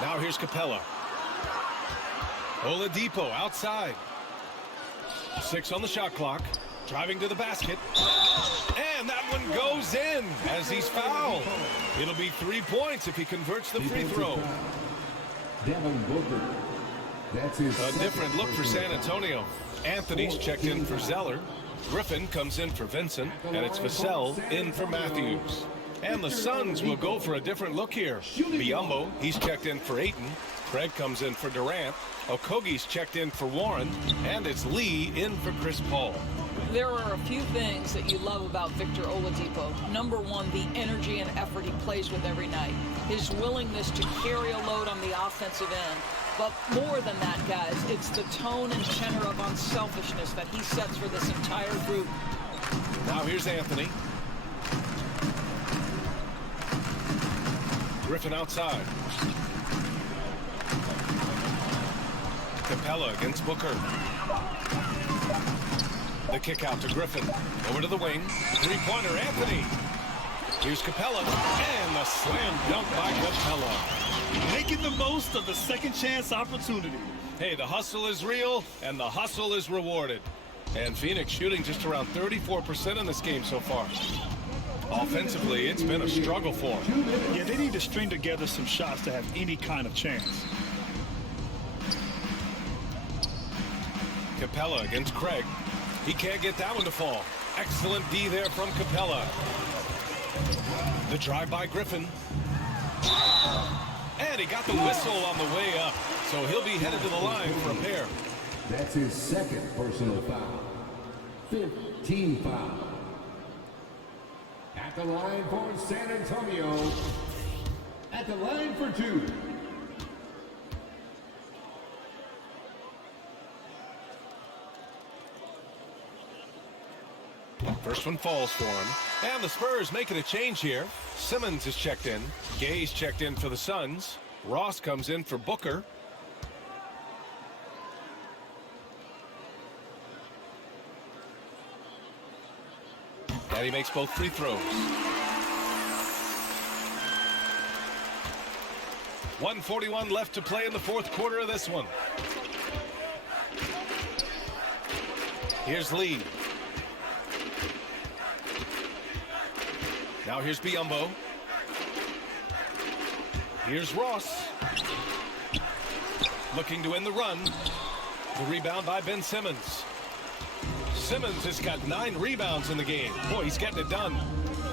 Now here's Capella. Oladipo outside. 6 on the shot clock. Driving to the basket. And that one goes in as he's fouled. It'll be 3 points if he converts the free throw. Devin Booker. That's his A different look for San Antonio. Anthony's checked in for Zeller. Griffin comes in for Vincent, and it's Vassell in for Matthews. And the Suns will go for a different look here. Biyombo, he's checked in for Ayton. Craig comes in for Durant. Okogie's checked in for Warren, and it's Lee in for Chris Paul. There are a few things that you love about Victor Oladipo. Number 1, the energy and effort he plays with every night. His willingness to carry a load on the offensive end. But more than that, guys, it's the tone and tenor of unselfishness that he sets for this entire group. Now here's Anthony. Griffin outside. Capella against Booker. The kick out to Griffin. Over to the wing. Three-pointer, Anthony. Here's Capella. And the slam dunk by Capella. Making the most of the second chance opportunity. Hey, the hustle is real, and the hustle is rewarded. And Phoenix shooting just around 34% in this game so far. Offensively, it's been a struggle for them. Yeah, they need to string together some shots to have any kind of chance. Capella against Craig. He can't get that one to fall. Excellent D there from Capella. The drive by Griffin. And he got the whistle on the way up. So he'll be headed to the line for a pair. That's his second personal foul. 15 foul. At the line for San Antonio. At the line for 2. First one falls for him. And the Spurs making a change here. Simmons is checked in. Gay's checked in for the Suns. Ross comes in for Booker. And he makes both free throws. 1:41 left to play in the fourth quarter of this one. Here's Lee. Now here's Biyombo. Here's Ross. Looking to win the run. The rebound by Ben Simmons. Simmons has got 9 rebounds in the game. Boy, he's getting it done.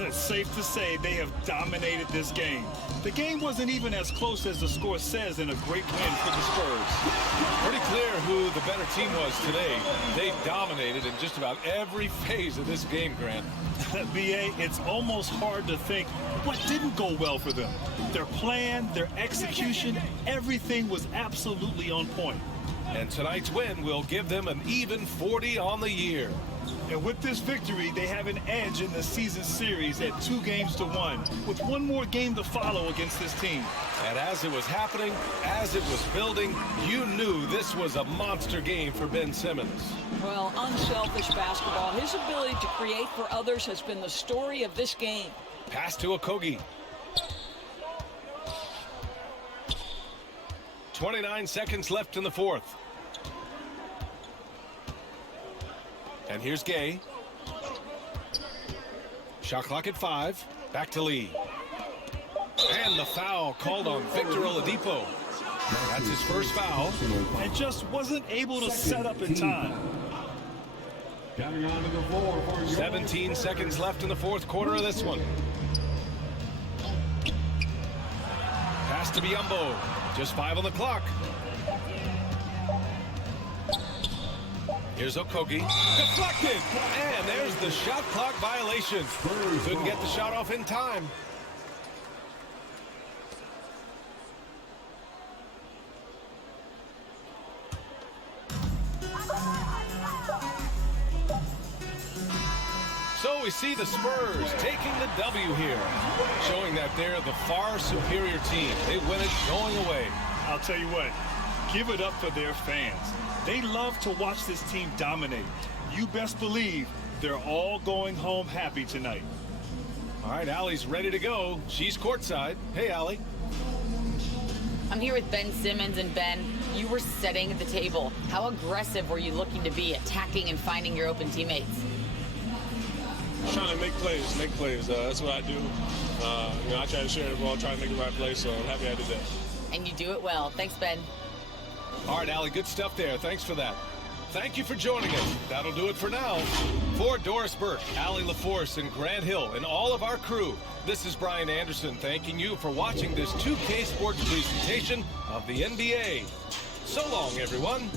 It's safe to say they have dominated this game. The game wasn't even as close as the score says in a great win for the Spurs. Pretty clear who the better team was today. They dominated in just about every phase of this game, Grant. B.A., it's almost hard to think what didn't go well for them. Their plan, their execution, everything was absolutely on point. And tonight's win will give them an even 40 on the year. And with this victory, they have an edge in the season series at 2-1, with one more game to follow against this team. And as it was happening, as it was building, you knew this was a monster game for Ben Simmons. Well, unselfish basketball. His ability to create for others has been the story of this game. Pass to Okogie. 29 seconds left in the fourth. And here's Gay. Shot clock at 5. Back to Lee. And the foul called on Victor Oladipo. That's his first foul. And just wasn't able to set up in time. 17 seconds left in the fourth quarter of this one. Pass to Biyombo. Just 5 on the clock. Here's Okogie. Deflected. And there's the shot clock violation. Couldn't get the shot off in time. So we see the Spurs taking the W here, showing that they're the far superior team. They win it going away. I'll tell you what, give it up for their fans. They love to watch this team dominate. You best believe they're all going home happy tonight. All right, Allie's ready to go. She's courtside. Hey, Allie. I'm here with Ben Simmons, and Ben, you were setting the table. How aggressive were you looking to be, attacking and finding your open teammates? Trying to make plays. That's what I do. I try to share the ball, try to make the right play, so I'm happy I did that. And you do it well. Thanks, Ben. All right, Allie, good stuff there. Thanks for that. Thank you for joining us. That'll do it for now. For Doris Burke, Allie LaForce, and Grant Hill, and all of our crew, this is Brian Anderson thanking you for watching this 2K Sports presentation of the NBA. So long, everyone.